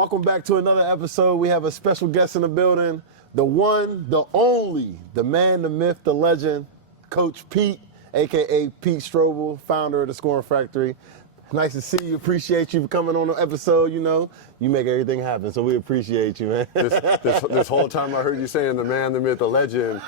Welcome back to another episode. We have a special guest in the building. The one, the only, the man, the myth, the legend, Coach Pete, a.k.a. Pete Strobl, founder of the Scoring Factory. Nice to see you. Appreciate you for coming on the episode. You know, you make everything happen, so we appreciate you, man. This whole time I heard you saying the man, the myth, the legend,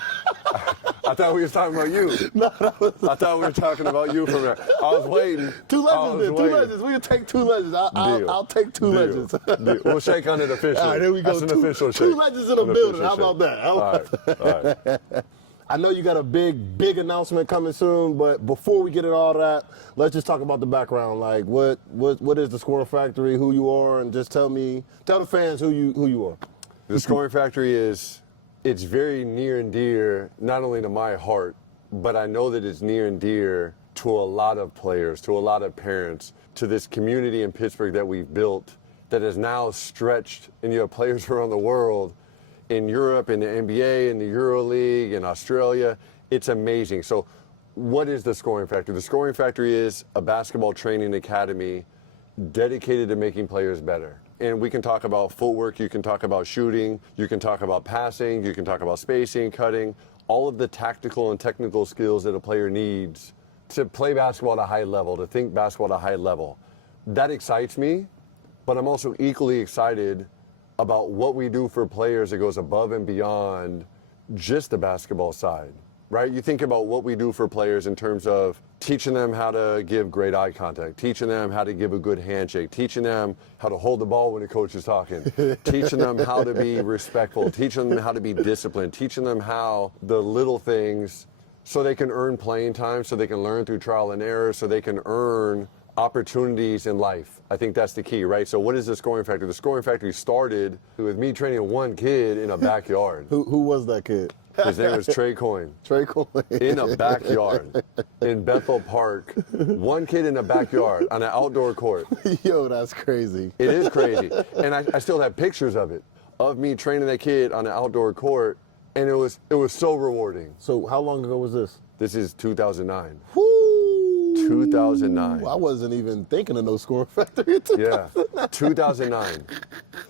I thought we were talking about you. No, I thought we were talking about you from there. I was waiting. Two legends. We can take two legends. I'll take two legends. Deal. We'll shake on it officially. All right, there we go. That's an official shake. Two legends in the building. How about that? All right. I know you got a big announcement coming soon, but before we get into all that, let's just talk about the background. Like, what is the Scoring Factory, who you are, and just tell the fans who you are. The Scoring Factory it's very near and dear, not only to my heart, but I know that it's near and dear to a lot of players, to a lot of parents, to this community in Pittsburgh that we've built that is now stretched, and you have players around the world, in Europe, in the NBA, in the EuroLeague, in Australia. It's amazing. So what is the Scoring Factory? The Scoring Factory is a basketball training academy dedicated to making players better. And we can talk about footwork, you can talk about shooting, you can talk about passing, you can talk about spacing, cutting, all of the tactical and technical skills that a player needs to play basketball at a high level, to think basketball at a high level. That excites me, but I'm also equally excited about what we do for players that goes above and beyond just the basketball side, right? You think about what we do for players in terms of teaching them how to give great eye contact, teaching them how to give a good handshake, teaching them how to hold the ball when the coach is talking, teaching them how to be respectful, teaching them how to be disciplined, teaching them how the little things so they can earn playing time, so they can learn through trial and error, so they can earn opportunities in life. I think that's the key, right? So what is the Scoring Factory? The Scoring Factory started with me training one kid in a backyard. Who was that kid? His name was Trey Coyne. Trey Coyne. In a backyard in Bethel Park. One kid in a backyard on an outdoor court. Yo, that's crazy. It is crazy. And I still have pictures of it, of me training that kid on an outdoor court, and it was so rewarding. So how long ago was this? This is 2009. Woo! 2009. I wasn't even thinking of no Scoring Factory. Yeah, 2009.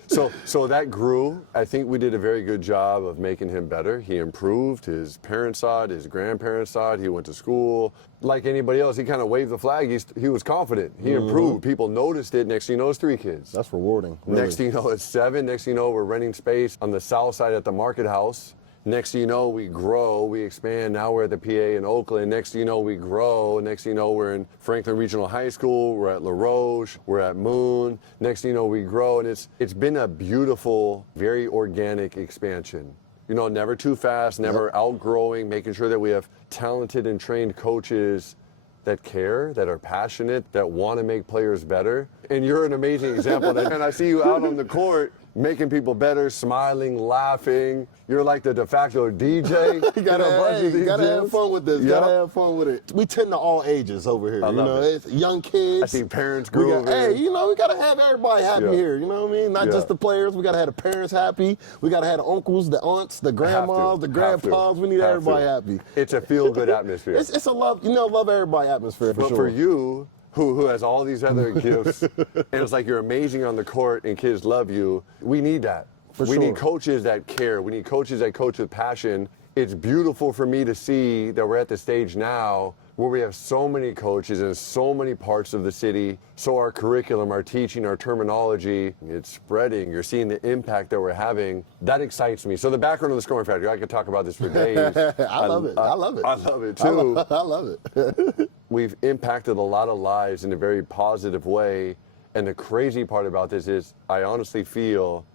So that grew. I think we did a very good job of making him better. He improved. His parents saw it. His grandparents saw it. He went to school. Like anybody else, he kind of waved the flag. He was confident. He improved. People noticed it. Next thing you know, it's 3 kids. That's rewarding. Really. Next thing you know, it's 7. Next thing you know, we're renting space on the south side at the Market House. Next thing you know, we grow, we expand. Now we're at the PA in Oakland. Next thing you know, we grow. Next thing you know, we're in Franklin Regional High School. We're at La Roche. We're at Moon. Next thing you know, we grow. And it's been a beautiful, very organic expansion. You know, never too fast, never outgrowing, making sure that we have talented and trained coaches that care, that are passionate, that want to make players better. And you're an amazing example of that. And I see you out on the court making people better, smiling, laughing. You're like the de facto DJ. You gotta have fun with this. Yep. Gotta have fun with it. We tend to all ages over here. I love it. It's young kids. I see parents grow. Hey, we gotta have everybody happy here. You know what I mean? Not just the players. We gotta have the parents happy. We gotta have the uncles, the aunts, the grandmas, the grandpas. We need everybody happy. It's a feel-good atmosphere. It's a love everybody atmosphere for sure. But for you, who has all these other gifts, and it's like you're amazing on the court and kids love you, we need that. We need coaches that care. We need coaches that coach with passion. It's beautiful for me to see that we're at the stage now where we have so many coaches in so many parts of the city. So our curriculum, our teaching, our terminology, it's spreading. You're seeing the impact that we're having. That excites me. So the background of the Scoring Factory, I could talk about this for days. I love it. I love it. I love it too. I love it. We've impacted a lot of lives in a very positive way. And the crazy part about this is I honestly feel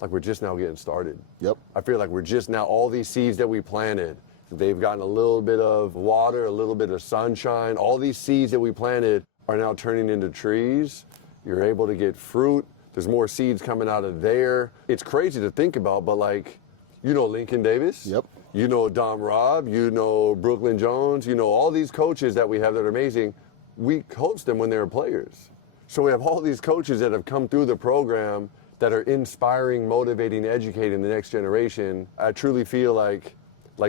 like we're just now getting started. Yep. I feel like we're just now, all these seeds that we planted, they've gotten a little bit of water, a little bit of sunshine. All these seeds that we planted are now turning into trees. You're able to get fruit. There's more seeds coming out of there. It's crazy to think about, but like, you know Lincoln Davis. Yep. You know Dom Robb. You know Brooklyn Jones. You know all these coaches that we have that are amazing. We coached them when they were players. So we have all these coaches that have come through the program that are inspiring, motivating, educating the next generation. I truly feel like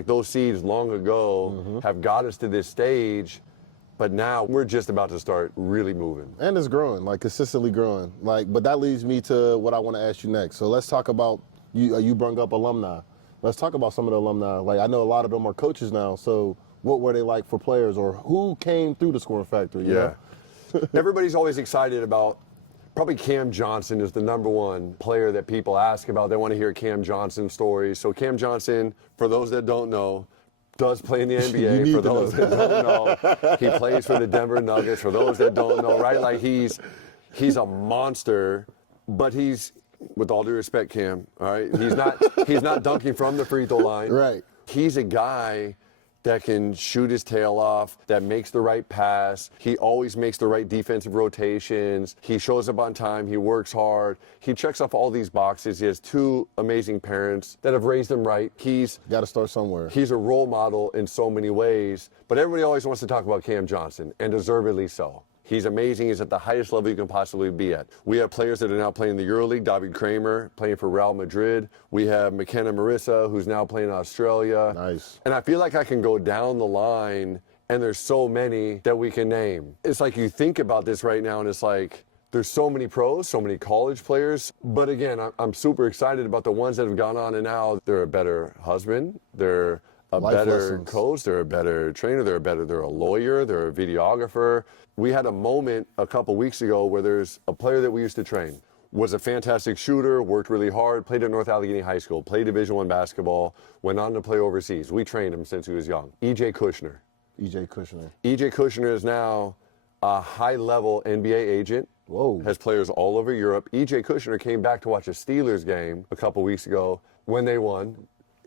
those seeds long ago have got us to this stage But now we're just about to start really moving. And it's growing, like consistently growing. But that leads me to what I want to ask you next. So let's talk about, you brought up alumni. Let's talk about some of the alumni. Like, I know a lot of them are coaches now, so what were they like for players, or who came through the Scoring Factory? Yeah. Everybody's always excited about, probably Cam Johnson is the number one player that people ask about. They want to hear Cam Johnson stories. So Cam Johnson, for those that don't know, does play in the NBA. For those that don't know, he plays for the Denver Nuggets. For those that don't know, right? Like, he's a monster, but he's, with all due respect, Cam, all right? He's not dunking from the free throw line. Right. He's a guy that can shoot his tail off, that makes the right pass. He always makes the right defensive rotations. He shows up on time. He works hard. He checks off all these boxes. He has two amazing parents that have raised him right. He's got to start somewhere. He's a role model in so many ways. But everybody always wants to talk about Cam Johnson, and deservedly so. He's amazing. He's at the highest level you can possibly be at. We have players that are now playing in the EuroLeague. David Kramer playing for Real Madrid. We have McKenna Marissa, who's now playing in Australia. Nice. And I feel like I can go down the line, and there's so many that we can name. It's like you think about this right now, and it's like there's so many pros, so many college players. But again, I'm super excited about the ones that have gone on, and now they're a better husband. They're a Life better lessons. coach, they're a better trainer, they're a lawyer, they're a videographer. We had a moment a couple weeks ago where there's a player that we used to train, was a fantastic shooter, worked really hard, played at North Allegheny High School, played Division I basketball, went on to play overseas. We trained him since he was young. E.J. Kushner. E.J. Kushner. E.J. Kushner is now a high-level NBA agent. Whoa. Has players all over Europe. E.J. Kushner came back to watch a Steelers game a couple weeks ago when they won.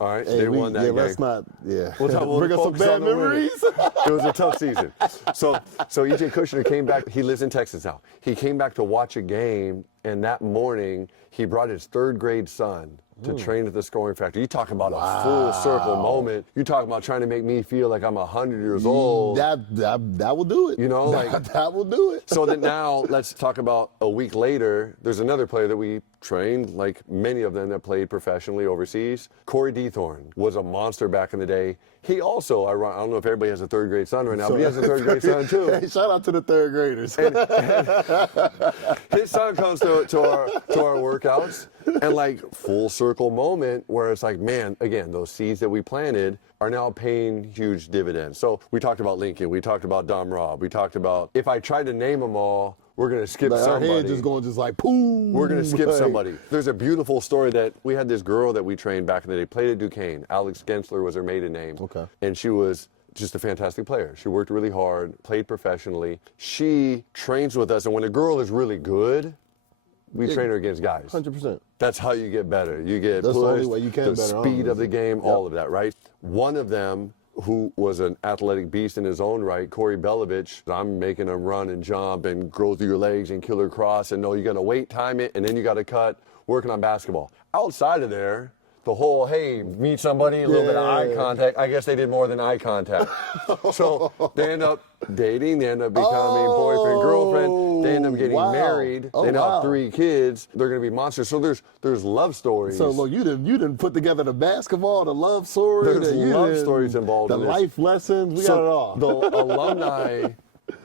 All right, Hey, they won that game. Let's not, We'll bring us some focus bad on the winning. memories. It was a tough season. So E.J. Kushner came back. He lives in Texas now. He came back to watch a game, and that morning he brought his third grade son to train at the Scoring Factory. You talk about a full circle moment. You talk about trying to make me feel like I'm 100 years old. That will do it. You know, like that will do it. So that now, let's talk about a week later, there's another player that we trained, like many of them that played professionally overseas. Corey Dethorne was a monster back in the day. He also, I don't know if everybody has a third grade son right now, but he has a third grade son too. Hey, shout out to the third graders. And his son comes to our workouts, and like full circle moment where it's like, man, again, those seeds that we planted are now paying huge dividends. So we talked about Lincoln, we talked about Dom Robb, we talked about, if I tried to name them all, we're going to skip somebody. Our head just going just like, boom. We're going to skip somebody. There's a beautiful story that we had this girl that we trained back in the day, played at Duquesne. Alex Gensler was her maiden name. Okay. And she was just a fantastic player. She worked really hard, played professionally. She trains with us, and when a girl is really good, we train her against guys. 100%. That's how you get better. You get That's pushed, the only way you can the better, speed of the game, Yep. all of that, right? One of them, who was an athletic beast in his own right, Corey Belovich. I'm making him run and jump and grow through your legs and killer cross, and no, you got to wait, time it, and then you got to cut, working on basketball. Outside of there, the whole, hey, meet somebody, a little bit of eye contact. I guess they did more than eye contact. So they end up dating, they end up becoming boyfriend, girlfriend, they end up getting married, they now have 3 kids, they're going to be monsters. So there's love stories. So look, you didn't put together the basketball, the love story, There's love stories involved the in this. life lessons. We got it all. The alumni,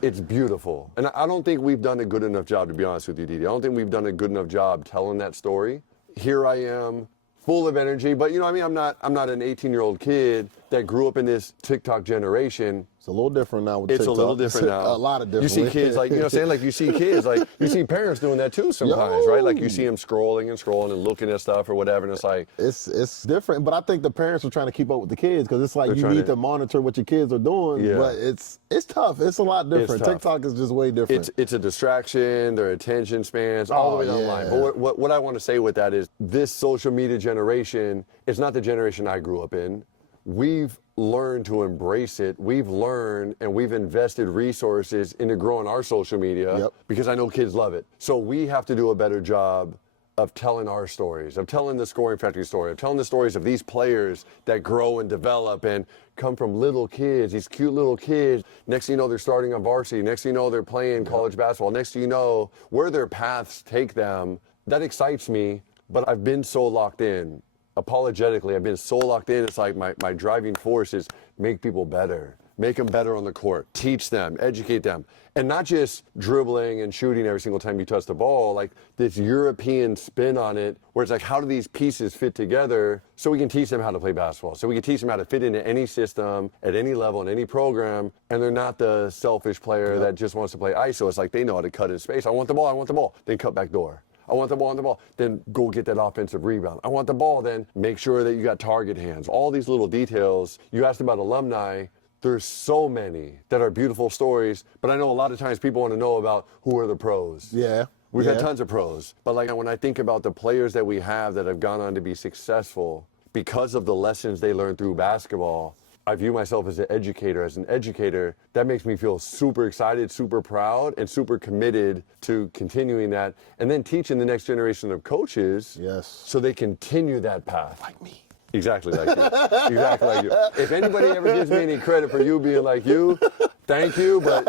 it's beautiful. And I don't think we've done a good enough job, to be honest with you, Didi. I don't think we've done a good enough job telling that story. Here I am, full of energy, but you know what I mean? I'm not an 18-year-old kid that grew up in this TikTok generation. It's a little different now with It's TikTok. a little different now. A lot of different. You see kids like, you know what I'm saying? Like you see kids, like you see parents doing that too sometimes, right? Like you see them scrolling and looking at stuff or whatever, and it's like. It's different, but I think the parents are trying to keep up with the kids because it's like you need to monitor what your kids are doing. Yeah. But it's tough. It's a lot different. Tough. TikTok is just way different. It's a distraction, their attention spans, all the way down the line. But what I want to say with that is this social media generation is not the generation I grew up in. We've learned to embrace it. We've learned and we've invested resources into growing our social media because I know kids love it. So we have to do a better job of telling our stories, of telling the Scoring Factory story, of telling the stories of these players that grow and develop and come from little kids, these cute little kids. Next thing you know, they're starting on varsity. Next thing you know, they're playing college basketball. Next thing you know, where their paths take them, that excites me, but I've been so locked in. Apologetically, I've been so locked in. It's like my driving force is make people better, make them better on the court, teach them, educate them. And not just dribbling and shooting every single time you touch the ball, like this European spin on it, where it's like, how do these pieces fit together so we can teach them how to play basketball, so we can teach them how to fit into any system, at any level, in any program, and they're not the selfish player that just wants to play ISO. It's like they know how to cut in space. I want the ball, then cut back door. I want the ball, then go get that offensive rebound. I want the ball, then make sure that you got target hands. All these little details. You asked about alumni. There's so many that are beautiful stories, but I know a lot of times people want to know about who are the pros. Yeah. We've had tons of pros, but like when I think about the players that we have that have gone on to be successful because of the lessons they learned through basketball, I view myself as an educator. As an educator, that makes me feel super excited, super proud, and super committed to continuing that, and then teaching the next generation of coaches so they continue that path. Like me. Exactly like you. Exactly like you. If anybody ever gives me any credit for you being like you, thank you, but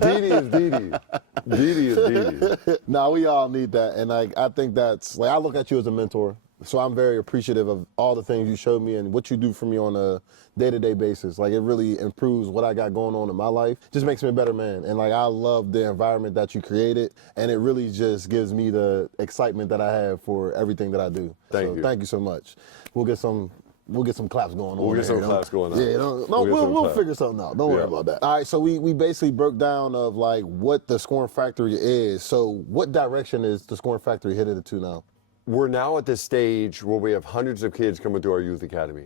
Didi is Didi. Didi is Didi. No, we all need that. And I think that's, like, I look at you as a mentor. So I'm very appreciative of all the things you showed me and what you do for me on a day-to-day basis. Like, it really improves what I got going on in my life. Just makes me a better man. And like, I love the environment that you created, and it really just gives me the excitement that I have for everything that I do. Thank you. Thank you so much. We'll get some claps going on. We'll get some claps going on. Yeah, we'll figure something out. Don't worry about that. All right, so we basically broke down of like what the Scoring Factory is. So what direction is the Scoring Factory headed into now? We're now at this stage where we have hundreds of kids coming through our youth academy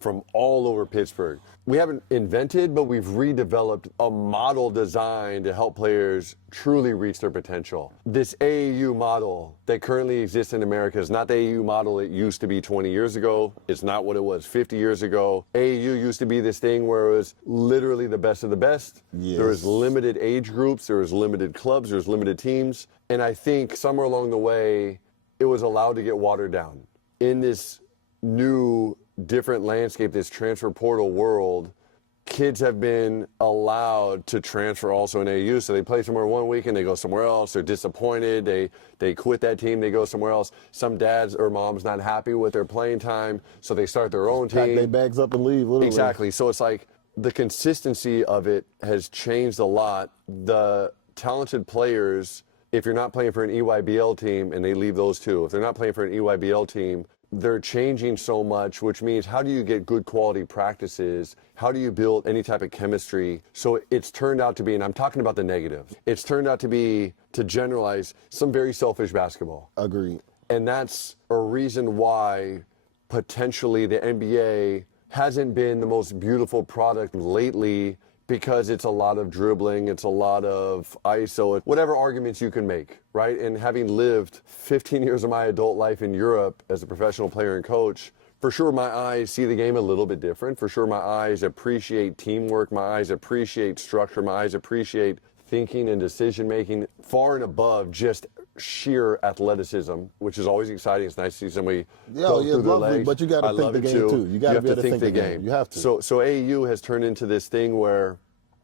from all over Pittsburgh. We haven't invented, but we've redeveloped a model design to help players truly reach their potential. This AAU model that currently exists in America is not the AAU model it used to be 20 years ago. It's not what it was 50 years ago. AAU used to be this thing where it was literally the best of the best. Yes. There was limited age groups, there was limited clubs, there was limited teams. And I think somewhere along the way, it was allowed to get watered down. In this new, different landscape, this transfer portal world, kids have been allowed to transfer also in AAU. So they play somewhere one week and they go somewhere else. They're disappointed. They quit that team. They go somewhere else. Some dads or moms not happy with their playing time, so they start their own team. Pack their bags up and leave, literally. Exactly. So it's like the consistency of it has changed a lot. The talented players, if you're not playing for an EYBL team, and they leave those two, if they're not playing for an EYBL team, they're changing so much, which means how do you get good quality practices? How do you build any type of chemistry? So it's turned out to be, and I'm talking about the negative, it's turned out to be, to generalize, some very selfish basketball. Agreed. And that's a reason why potentially the NBA hasn't been the most beautiful product lately, because it's a lot of dribbling, it's a lot of ISO, whatever arguments you can make, right? And having lived 15 years of my adult life in Europe as a professional player and coach, for sure my eyes see the game a little bit different. For sure my eyes appreciate teamwork, my eyes appreciate structure, my eyes appreciate thinking and decision making far and above just sheer athleticism, which is always exciting. It's nice to see somebody go through their legs. But you got to think the game too. You got to be able to think the game. You have to. So AAU has turned into this thing where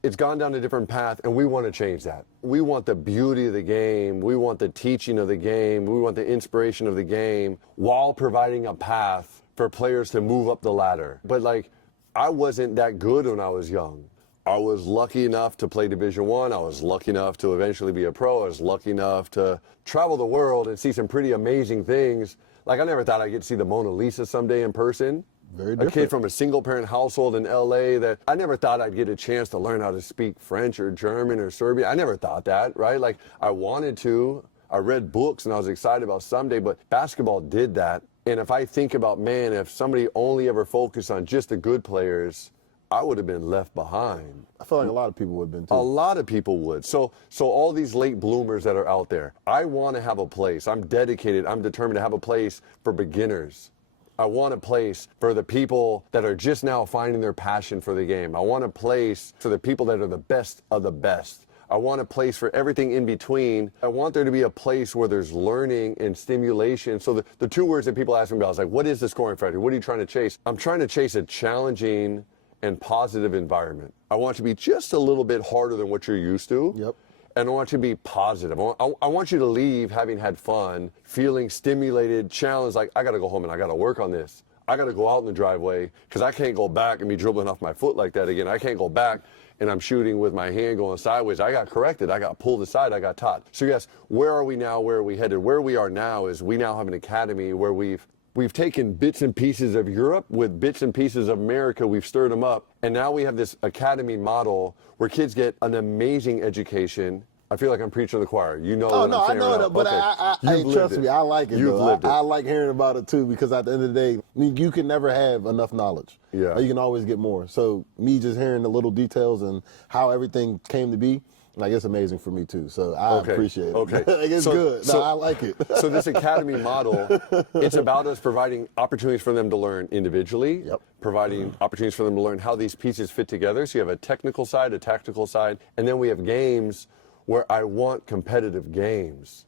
it's gone down a different path, and we want to change that. We want the beauty of the game. We want the teaching of the game. We want the inspiration of the game while providing a path for players to move up the ladder. But like, I wasn't that good when I was young. I was lucky enough to play Division I. I was lucky enough to eventually be a pro. I was lucky enough to travel the world and see some pretty amazing things. Like, I never thought I'd get to see the Mona Lisa someday in person. Very different. A kid from a single-parent household in LA that I never thought I'd get a chance to learn how to speak French or German or Serbian. I never thought that, right? Like, I wanted to. I read books and I was excited about someday, but basketball did that. And if I think about, man, if somebody only ever focused on just the good players, I would have been left behind. I feel like a lot of people would have been too. A lot of people would. So all these late bloomers that are out there, I want to have a place. I'm dedicated. I'm determined to have a place for beginners. I want a place for the people that are just now finding their passion for the game. I want a place for the people that are the best of the best. I want a place for everything in between. I want there to be a place where there's learning and stimulation. So the two words that people ask me about is like, what is the Scoring Factory? What are you trying to chase? I'm trying to chase a challenging and positive environment. I want you to be just a little bit harder than what you're used to. Yep. And I want you to be positive. I want you to leave having had fun, feeling stimulated, challenged, like, I got to go home and I got to work on this. I got to go out in the driveway because I can't go back and be dribbling off my foot like that again. I can't go back and I'm shooting with my hand going sideways. I got corrected. I got pulled aside. I got taught. So yes, where are we now? Where are we headed? Where we are now is we now have an academy where we've taken bits and pieces of Europe with bits and pieces of America. We've stirred them up. And now we have this academy model where kids get an amazing education. I feel like I'm preaching to the choir. You know what I'm saying? I know that, but Okay. trust me, I like it. You've lived it. I like hearing about it too, because at the end of the day, I mean, you can never have enough knowledge. Yeah. You can always get more. So me just hearing the little details and how everything came to be, like, it's amazing for me too. So I appreciate it. Okay. Like, it's good. No, I like it. So this academy model, it's about us providing opportunities for them to learn individually, providing opportunities for them to learn how these pieces fit together. So you have a technical side, a tactical side, and then we have games where I want competitive games.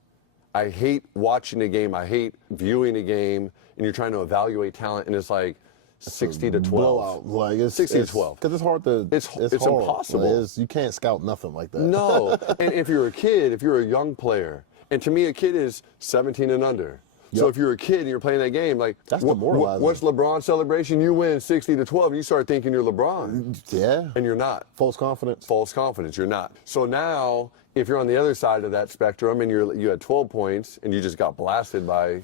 I hate watching a game. I hate viewing a game, and you're trying to evaluate talent, and it's like 60 to 12. Blowout. Like, it's 60 to 12. Because it's hard to. It's hard. impossible. Like, you can't scout nothing like that. No. And if you're a kid, if you're a young player, and to me, a kid is 17 and under. So if you're a kid and you're playing that game, like, that's demoralizing. What's LeBron's celebration? You win 60 to 12, and you start thinking you're LeBron. Yeah. And you're not. False confidence. False confidence. You're not. So now, if you're on the other side of that spectrum and you had 12 points and you just got blasted by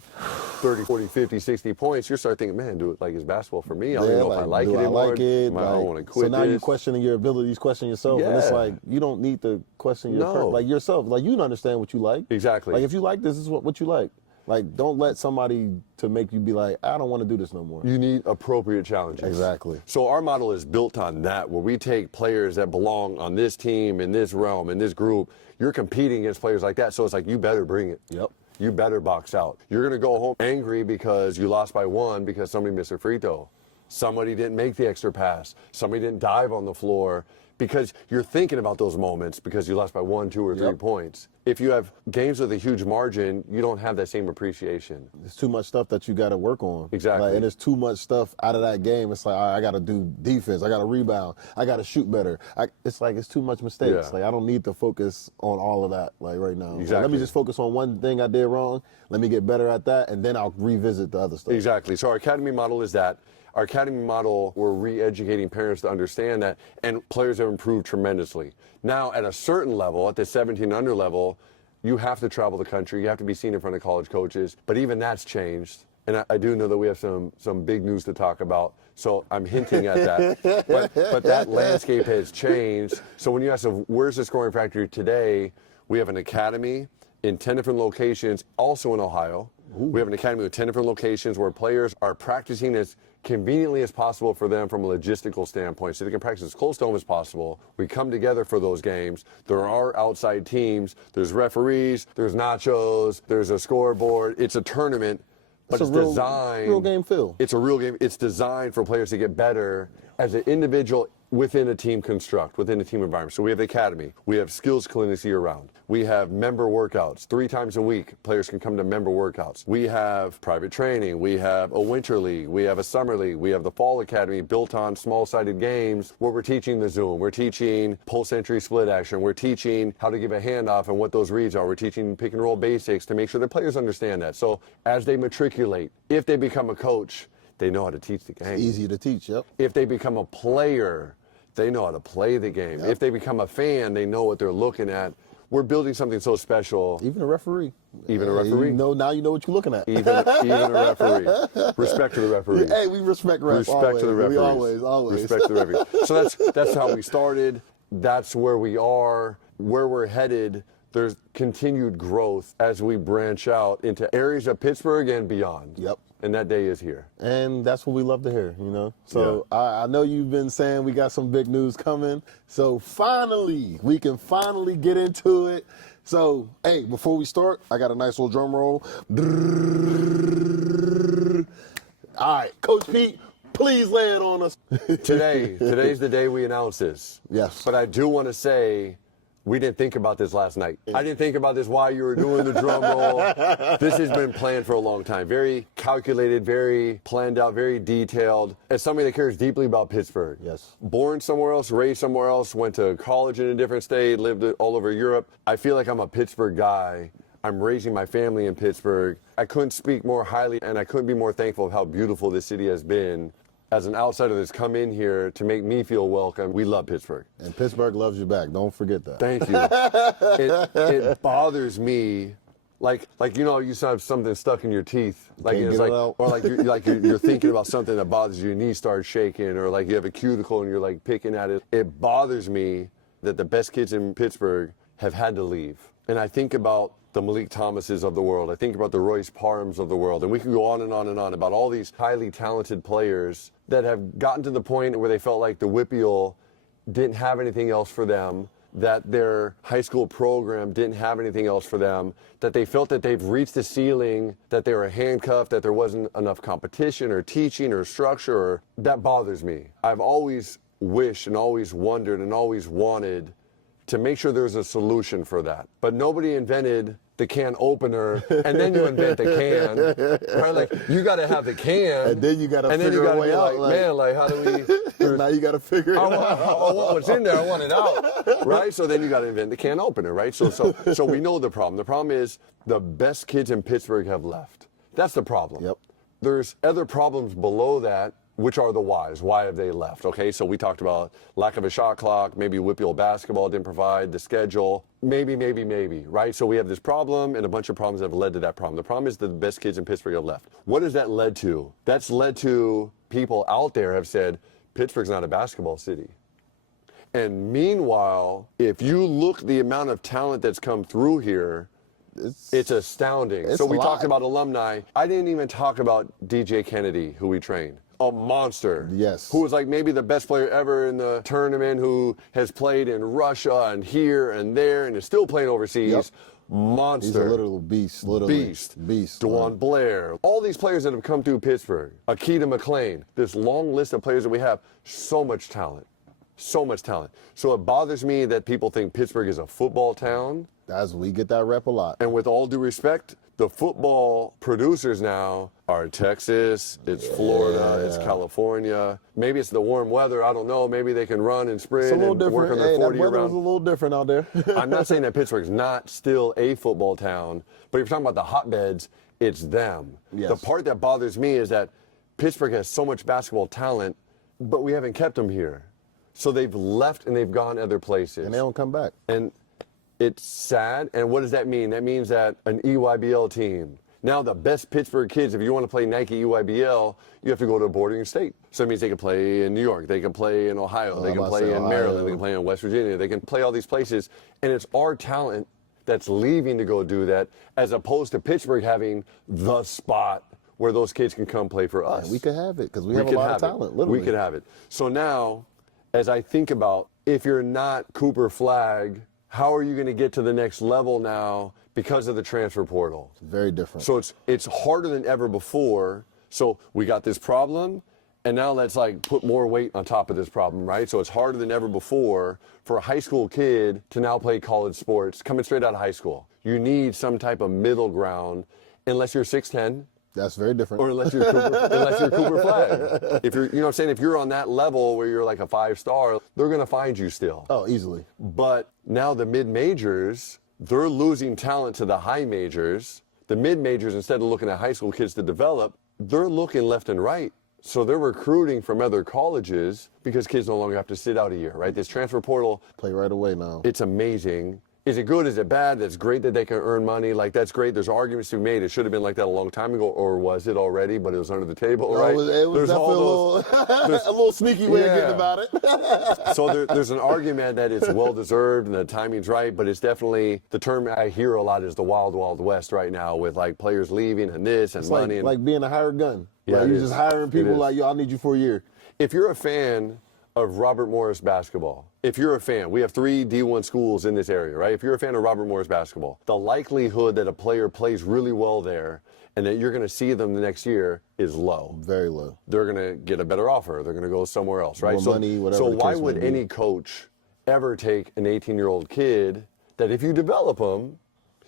30, 40, 50, 60 points, you start thinking, man, do it like it's basketball for me. I don't even know if I like it anymore. I like it? I don't want to quit So now this. you're questioning your abilities, questioning yourself, and it's like, you don't need to question like yourself. Like, you understand what you like. Exactly. Like, if you like this is what you like. Like, don't let somebody to make you be like, I don't want to do this no more. You need appropriate challenges. Exactly. So our model is built on that, where we take players that belong on this team, in this realm, in this group. You're competing against players like that, so it's like, you better bring it. Yep. You better box out. You're going to go home angry because you lost by one because somebody missed a free throw. Somebody didn't make the extra pass. Somebody didn't dive on the floor. Because you're thinking about those moments because you lost by 1, 2, or 3 points. If you have games with a huge margin, you don't have that same appreciation. There's too much stuff that you got to work on. Exactly. Like, and there's too much stuff out of that game. It's like, I got to do defense. I got to rebound. I got to shoot better. It's like, it's too much mistakes. Yeah. Like, I don't need to focus on all of that, like, right now. Exactly. Like, let me just focus on one thing I did wrong. Let me get better at that, and then I'll revisit the other stuff. Exactly. So our academy model is that. Our academy model, we're re-educating parents to understand that, and players have improved tremendously. Now, at a certain level, at the 17 under level, you have to travel the country. You have to be seen in front of college coaches. But even that's changed. And I do know that we have some big news to talk about. So I'm hinting at that. but that landscape has changed. So when you ask, where's the Scoring Factory today, we have an academy in 10 different locations, also in Ohio. We have an academy with 10 different locations where players are practicing as conveniently as possible for them from a logistical standpoint, so they can practice as close to home as possible. We come together for those games. There are outside teams. There's referees. There's nachos. There's a scoreboard. It's a tournament, but it's designed. Real game feel. It's a real game. It's designed for players to get better as an individual within a team construct, within a team environment. So we have the academy. We have skills clinics year round. We have member workouts. 3 times a week, players can come to member workouts. We have private training. We have a winter league. We have a summer league. We have the fall academy built on small-sided games where we're teaching the zoom. We're teaching post-entry split action. We're teaching how to give a handoff and what those reads are. We're teaching pick and roll basics to make sure the players understand that. So as they matriculate, if they become a coach, they know how to teach the game. It's easy to teach, yep. If they become a player, they know how to play the game. Yep. If they become a fan, they know what they're looking at. We're building something so special. Even a referee. Even a referee. Now you know what you're looking at. Even a referee. Respect to the referee. Hey, we respect refs. Respect to the referees. We always. Respect to the referee. So that's how we started. That's where we are. Where we're headed. There's continued growth as we branch out into areas of Pittsburgh and beyond. Yep. And that day is here. And that's what we love to hear, you know? So I know you've been saying we got some big news coming. So finally, we can finally get into it. So, hey, before we start, I got a nice little drum roll. All right, Coach Pete, please lay it on us. Today's the day we announce this. Yes. But I do want to say, we didn't think about this last night. I didn't think about this while you were doing the drum roll. This has been planned for a long time. Very calculated, very planned out, very detailed. As somebody that cares deeply about Pittsburgh. Yes. Born somewhere else, raised somewhere else, went to college in a different state, lived all over Europe. I feel like I'm a Pittsburgh guy. I'm raising my family in Pittsburgh. I couldn't speak more highly, and I couldn't be more thankful of how beautiful this city has been. As an outsider that's come in here to make me feel welcome, we love Pittsburgh. And Pittsburgh loves you back. Don't forget that. Thank you. It bothers me, like you know, you have something stuck in your teeth, like Can't it's get like, it out. or like you're thinking about something that bothers you, your knee starts shaking, or like you have a cuticle and you're like picking at it. It bothers me that the best kids in Pittsburgh have had to leave, and I think about the Malik Thomases of the world. I think about the Royce Parhams of the world, and we can go on and on and on about all these highly talented players that have gotten to the point where they felt like the WPIAL didn't have anything else for them, that their high school program didn't have anything else for them, that they felt that they've reached the ceiling, that they were handcuffed, that there wasn't enough competition or teaching or structure. That bothers me. I've always wished and always wondered and always wanted to make sure there's a solution for that. But nobody invented the can opener, and then you invent the can. Right? Like, you got to have the can. And then you got to figure a way out. Like, man, like, how do we... Now you got to figure it out. I want what's in there. I want it out, right? So then you got to invent the can opener, right? So we know the problem. The problem is the best kids in Pittsburgh have left. That's the problem. Yep. There's other problems below that, which are the whys. Why have they left? Okay, so we talked about lack of a shot clock, maybe WPIAL basketball didn't provide the schedule, maybe, right? So we have this problem and a bunch of problems that have led to that problem. The problem is that the best kids in Pittsburgh have left. What has that led to? That's led to people out there have said, Pittsburgh's not a basketball city. And meanwhile, if you look the amount of talent that's come through here, it's astounding. So we talked about alumni. I didn't even talk about DJ Kennedy, who we trained. A monster. Yes. Who was like maybe the best player ever in the tournament, who has played in Russia and here and there and is still playing overseas. Yep. Monster. He's a literal beast. Literally. Beast. DeJuan Blair. All these players that have come through Pittsburgh. Akita McClain. This long list of players that we have. So much talent. So much talent. So it bothers me that people think Pittsburgh is a football town. We get that rep a lot. And with all due respect, the football producers now are Texas, it's Florida, it's California. Maybe it's the warm weather, I don't know. Maybe they can run and sprint and work on their 40 that weather round. was a little different out there. I'm not saying that Pittsburgh's not still a football town, but if you're talking about the hotbeds, it's them. Yes. The part that bothers me is that Pittsburgh has so much basketball talent, but we haven't kept them here. So they've left and they've gone other places. And they don't come back. And it's sad. And what does that mean? That means that an EYBL team, now the best Pittsburgh kids, if you want to play Nike EYBL, you have to go to a bordering state. So it means they can play in New York, they can play in Ohio, they can play in Maryland, they can play in West Virginia, they can play all these places. And it's our talent that's leaving to go do that, as opposed to Pittsburgh having the spot where those kids can come play for us. And we could have it because we have a lot of talent, literally. We could have it. So now, as I think about, if you're not Cooper Flagg, how are you going to get to the next level now because of the transfer portal? It's very different. So it's harder than ever before. So we got this problem, and now let's like put more weight on top of this problem, right? So it's harder than ever before for a high school kid to now play college sports coming straight out of high school. You need some type of middle ground, unless you're 6'10". That's very different. Or unless you're Cooper Flagg. If you're, you know what I'm saying, if you're on that level where you're like a 5-star, they're going to find you still. Oh, easily. But now the mid-majors, they're losing talent to the high majors. The mid-majors, instead of looking at high school kids to develop, they're looking left and right. So they're recruiting from other colleges because kids no longer have to sit out a year, right? This transfer portal. Play right away now. It's amazing. Is it good? Is it bad? That's great that they can earn money. Like, that's great. There's arguments to be made. It should have been like that a long time ago, or was it already? But it was under the table, right? It was definitely a little sneaky way of getting about it. So there's an argument that it's well-deserved and the timing's right, but it's definitely, the term I hear a lot is the wild, wild west right now, with like players leaving and this and It's money. like being a hired gun. Yeah, like you're just hiring people like, yo, I need you for a year. If you're a fan of Robert Morris basketball, if you're a fan, we have 3 D1 schools in this area, right? If you're a fan of Robert Morris basketball, the likelihood that a player plays really well there and that you're going to see them the next year is low. Very low. They're going to get a better offer. They're going to go somewhere else, right? More money, whatever so the why case would may be. any coach ever take an 18-year-old kid that if you develop him,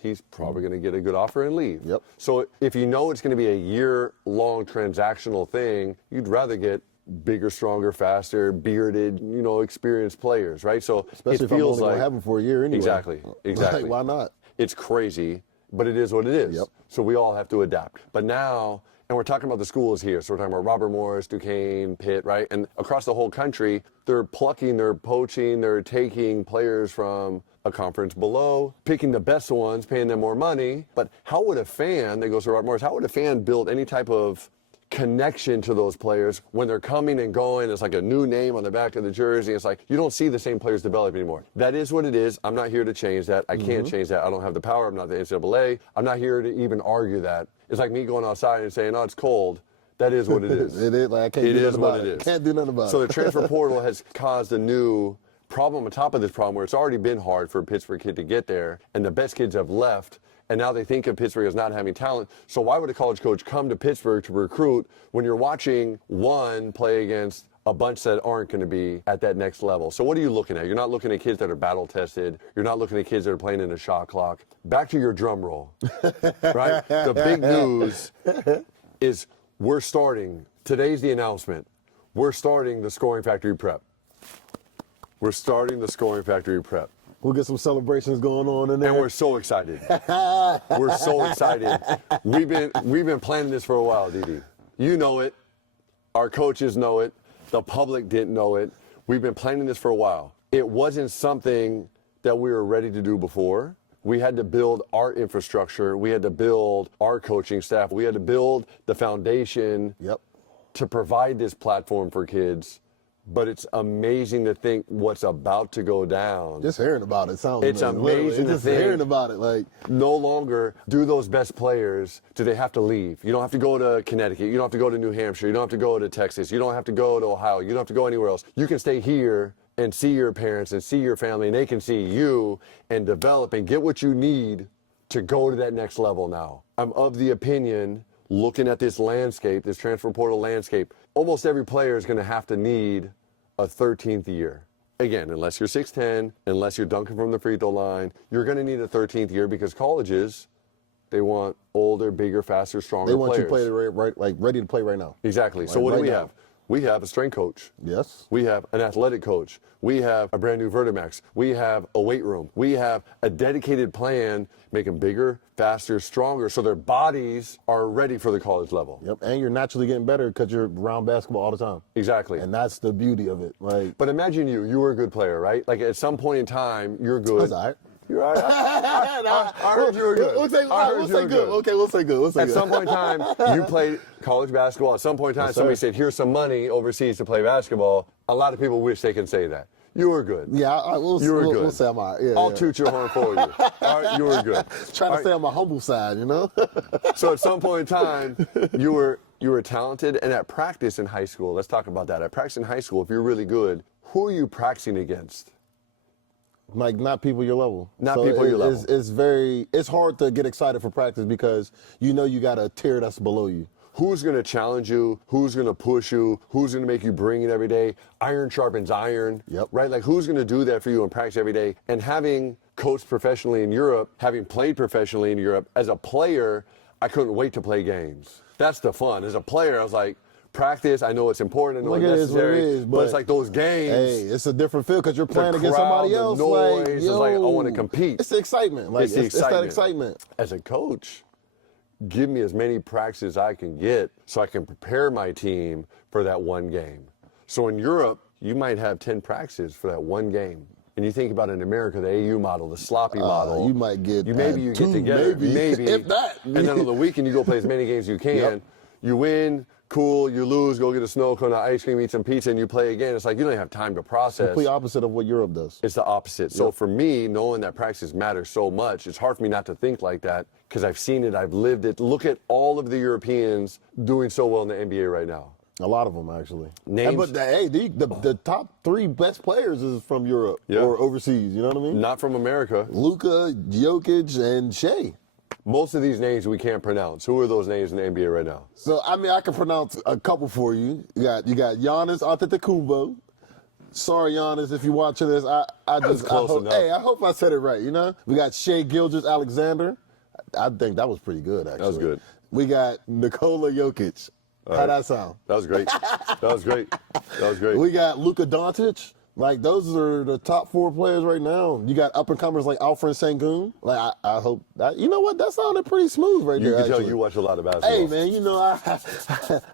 he's probably going to get a good offer and leave? Yep. So if you know it's going to be a year-long transactional thing, you'd rather get bigger, stronger, faster, bearded, experienced players, right? So Especially it if I'm feels only like going to have them for a year anyway. Exactly. Like, why not? It's crazy. but it is what it is. Yep. So we all have to adapt. But now, and we're talking about the schools here. So we're talking about Robert Morris, Duquesne, Pitt, right? And across the whole country, they're plucking, they're poaching, they're taking players from a conference below, picking the best ones, paying them more money. But how would a fan, that goes to Robert Morris, how would a fan build any type of connection to those players when they're coming and going? It's like a new name on the back of the jersey. It's like you don't see the same players develop anymore. That is what it is. I'm not here to change that. I can't change that. I don't have the power. I'm not the NCAA. I'm not here to even argue that. It's like me going outside and saying, "Oh, it's cold." That is what it is. It is. Like, I can't do nothing about it. Can't do nothing about it. So the transfer portal has caused a new problem on top of this problem where it's already been hard for a Pittsburgh kid to get there, and the best kids have left. And now they think of Pittsburgh as not having talent. So why would a college coach come to Pittsburgh to recruit when you're watching one play against a bunch that aren't going to be at that next level? So what are you looking at? You're not looking at kids that are battle tested. You're not looking at kids that are playing in a shot clock. Back to your drum roll, right? The big news is we're starting. Today's the announcement. We're starting the Scoring Factory prep. We're starting the Scoring Factory prep. We'll get some celebrations going on in there. And we're so excited. We're so excited. We've been planning this for a while, Didi. You know it. Our coaches know it. The public didn't know it. We've been planning this for a while. It wasn't something that we were ready to do before. We had to build our infrastructure. We had to build our coaching staff. We had to build the foundation to provide this platform for kids. But it's amazing to think what's about to go down. Just hearing about it sounds It's amazing to just think. hearing about it, like, no longer do those best players, do they have to leave? You don't have to go to Connecticut. You don't have to go to New Hampshire. You don't have to go to Texas. You don't have to go to Ohio. You don't have to go anywhere else. You can stay here and see your parents and see your family, and they can see you and develop and get what you need to go to that next level now. I'm of the opinion, looking at this landscape, this transfer portal landscape, almost every player is going to have to need a 13th year. Again, unless you're 6'10", unless you're dunking from the free throw line, you're going to need a 13th year because colleges, they want older, bigger, faster, stronger players. they want you to play right, like ready to play right now. Exactly. So what do we have? We have a strength coach. Yes. We have an athletic coach. We have a brand new Vertimax. We have a weight room. We have a dedicated plan, make them bigger, faster, stronger, so their bodies are ready for the college level. Yep, and you're naturally getting better because you're around basketball all the time. Exactly. And that's the beauty of it. Like, but imagine you were a good player, right? Like at some point in time, you're good. that's all right. You're all right. I heard you were good. We'll say good. Okay, we'll say good. At some point in time, you played college basketball. At some point in time, somebody said, here's some money overseas to play basketball. A lot of people wish they can say that. You were good. Yeah, we'll say I'm all right. I'll toot your horn for you. All right, you were good. Trying to stay on my humble side, you know? So at some point in time, you were talented. And at practice in high school, let's talk about that. At practice in high school, if you're really good, who are you practicing against? Like, not people your level. Not people your level. It's hard to get excited for practice because you know you got a tier that's below you. Who's going to challenge you? Who's going to push you? Who's going to make you bring it every day? Iron sharpens iron. Yep. Right? Like, who's going to do that for you in practice every day? And having coached professionally in Europe, having played professionally in Europe, as a player, I couldn't wait to play games. That's the fun. As a player, I was like, practice, I know it's important, I know it's necessary, but it's like those games. Hey, it's a different feel because you're playing against somebody else. The noise, it's like, I want to compete. It's the excitement. Like, it's that excitement. As a coach, give me as many practices I can get so I can prepare my team for that one game. So in Europe, you might have 10 practices for that one game. And you think about in America, the AU model, the sloppy model. You might get maybe you get together, maybe if that. And then on the weekend, you go play as many games as you can. Yep. You win, cool, you lose, go get a snow cone, ice cream, eat some pizza, and you play again. It's like you don't have time to process. Complete opposite of what Europe does. It's the opposite. So for me, knowing that practice matters so much, it's hard for me not to think like that because I've seen it, I've lived it. Look at all of the Europeans doing so well in the NBA right now. A lot of them, actually. Names? But the top 3 best players is from Europe or overseas, you know what I mean? Not from America. Luka, Jokic, and Shea. Most of these names we can't pronounce. Who are those names in the NBA right now? So, I mean, I can pronounce a couple for you. You got Giannis Antetokounmpo. Sorry, Giannis, if you're watching this. I hope I said it right, you know? We got Shea Gilgeous-Alexander. I think that was pretty good, actually. That was good. We got Nikola Jokic. How'd that sound? That was great. That was great. That was great. We got Luka Doncic. Like, those are the top 4 players right now. You got up-and-comers like Alfred Sengun. Like, I hope that, you know what? That sounded pretty smooth right there. You can tell actually. you watch a lot of basketball. Hey, man, you know,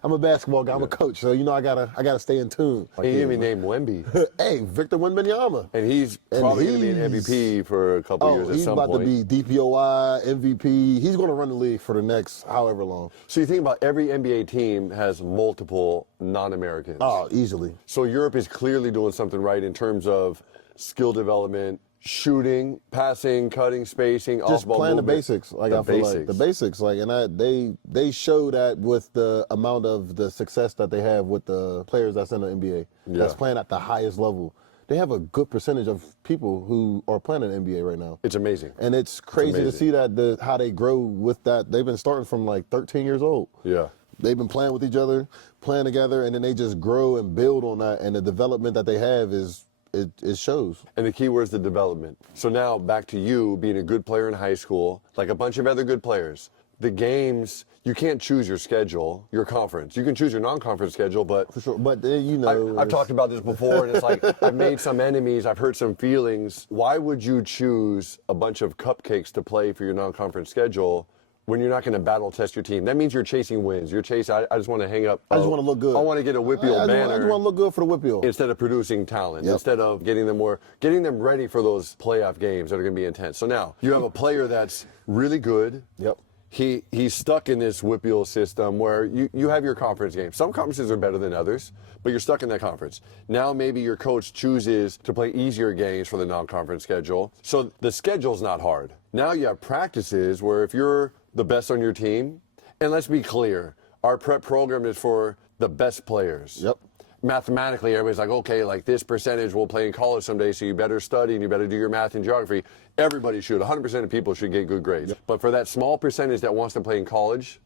I'm a basketball guy. I'm a coach, so, you know, I gotta stay in tune. He didn't even name Wemby. Hey, Victor Wembanyama. And he's probably going to be an MVP for a couple years at some point. He's about to be DPOI, MVP. He's going to run the league for the next however long. So you think about every NBA team has multiple non-Americans. Oh, easily. So Europe is clearly doing something right in terms of skill development, shooting, passing, cutting, spacing, Just off-ball playing movement. the basics. Like, I feel like the basics. Like, and they show that with the amount of the success that they have with the players that's in the NBA. That's playing at the highest level. They have a good percentage of people who are playing in the NBA right now. It's amazing. And it's crazy to see that how they grow with that. They've been starting from like 13 years old. Yeah. They've been playing with each other, playing together, and then they just grow and build on that. And the development that they have it shows. And the key word is the development. So now back to you being a good player in high school, like a bunch of other good players. The games, you can't choose your schedule, your conference. You can choose your non-conference schedule, but For sure. But you know, I've talked about this before, and it's like I've made some enemies, I've hurt some feelings. Why would you choose a bunch of cupcakes to play for your non-conference schedule when you're not going to battle test your team? That means you're chasing wins. You're chasing. I just want to hang up. I just want to look good. I want to get a Whippeal banner. I just want to look good for the Whippeal. Instead of producing talent, instead of getting them ready for those playoff games that are going to be intense. So now you have a player that's really good. Yep. He's stuck in this Whippeal system where you have your conference games. Some conferences are better than others, but you're stuck in that conference. Now maybe your coach chooses to play easier games for the non-conference schedule. So the schedule's not hard. Now you have practices where if you're the best on your team, and let's be clear, our prep program is for the best players. Yep. Mathematically, everybody's like, okay, like this percentage will play in college someday, so you better study and you better do your math and geography. Everybody should. 100% of people should get good grades. Yep. But for that small percentage that wants to play in college,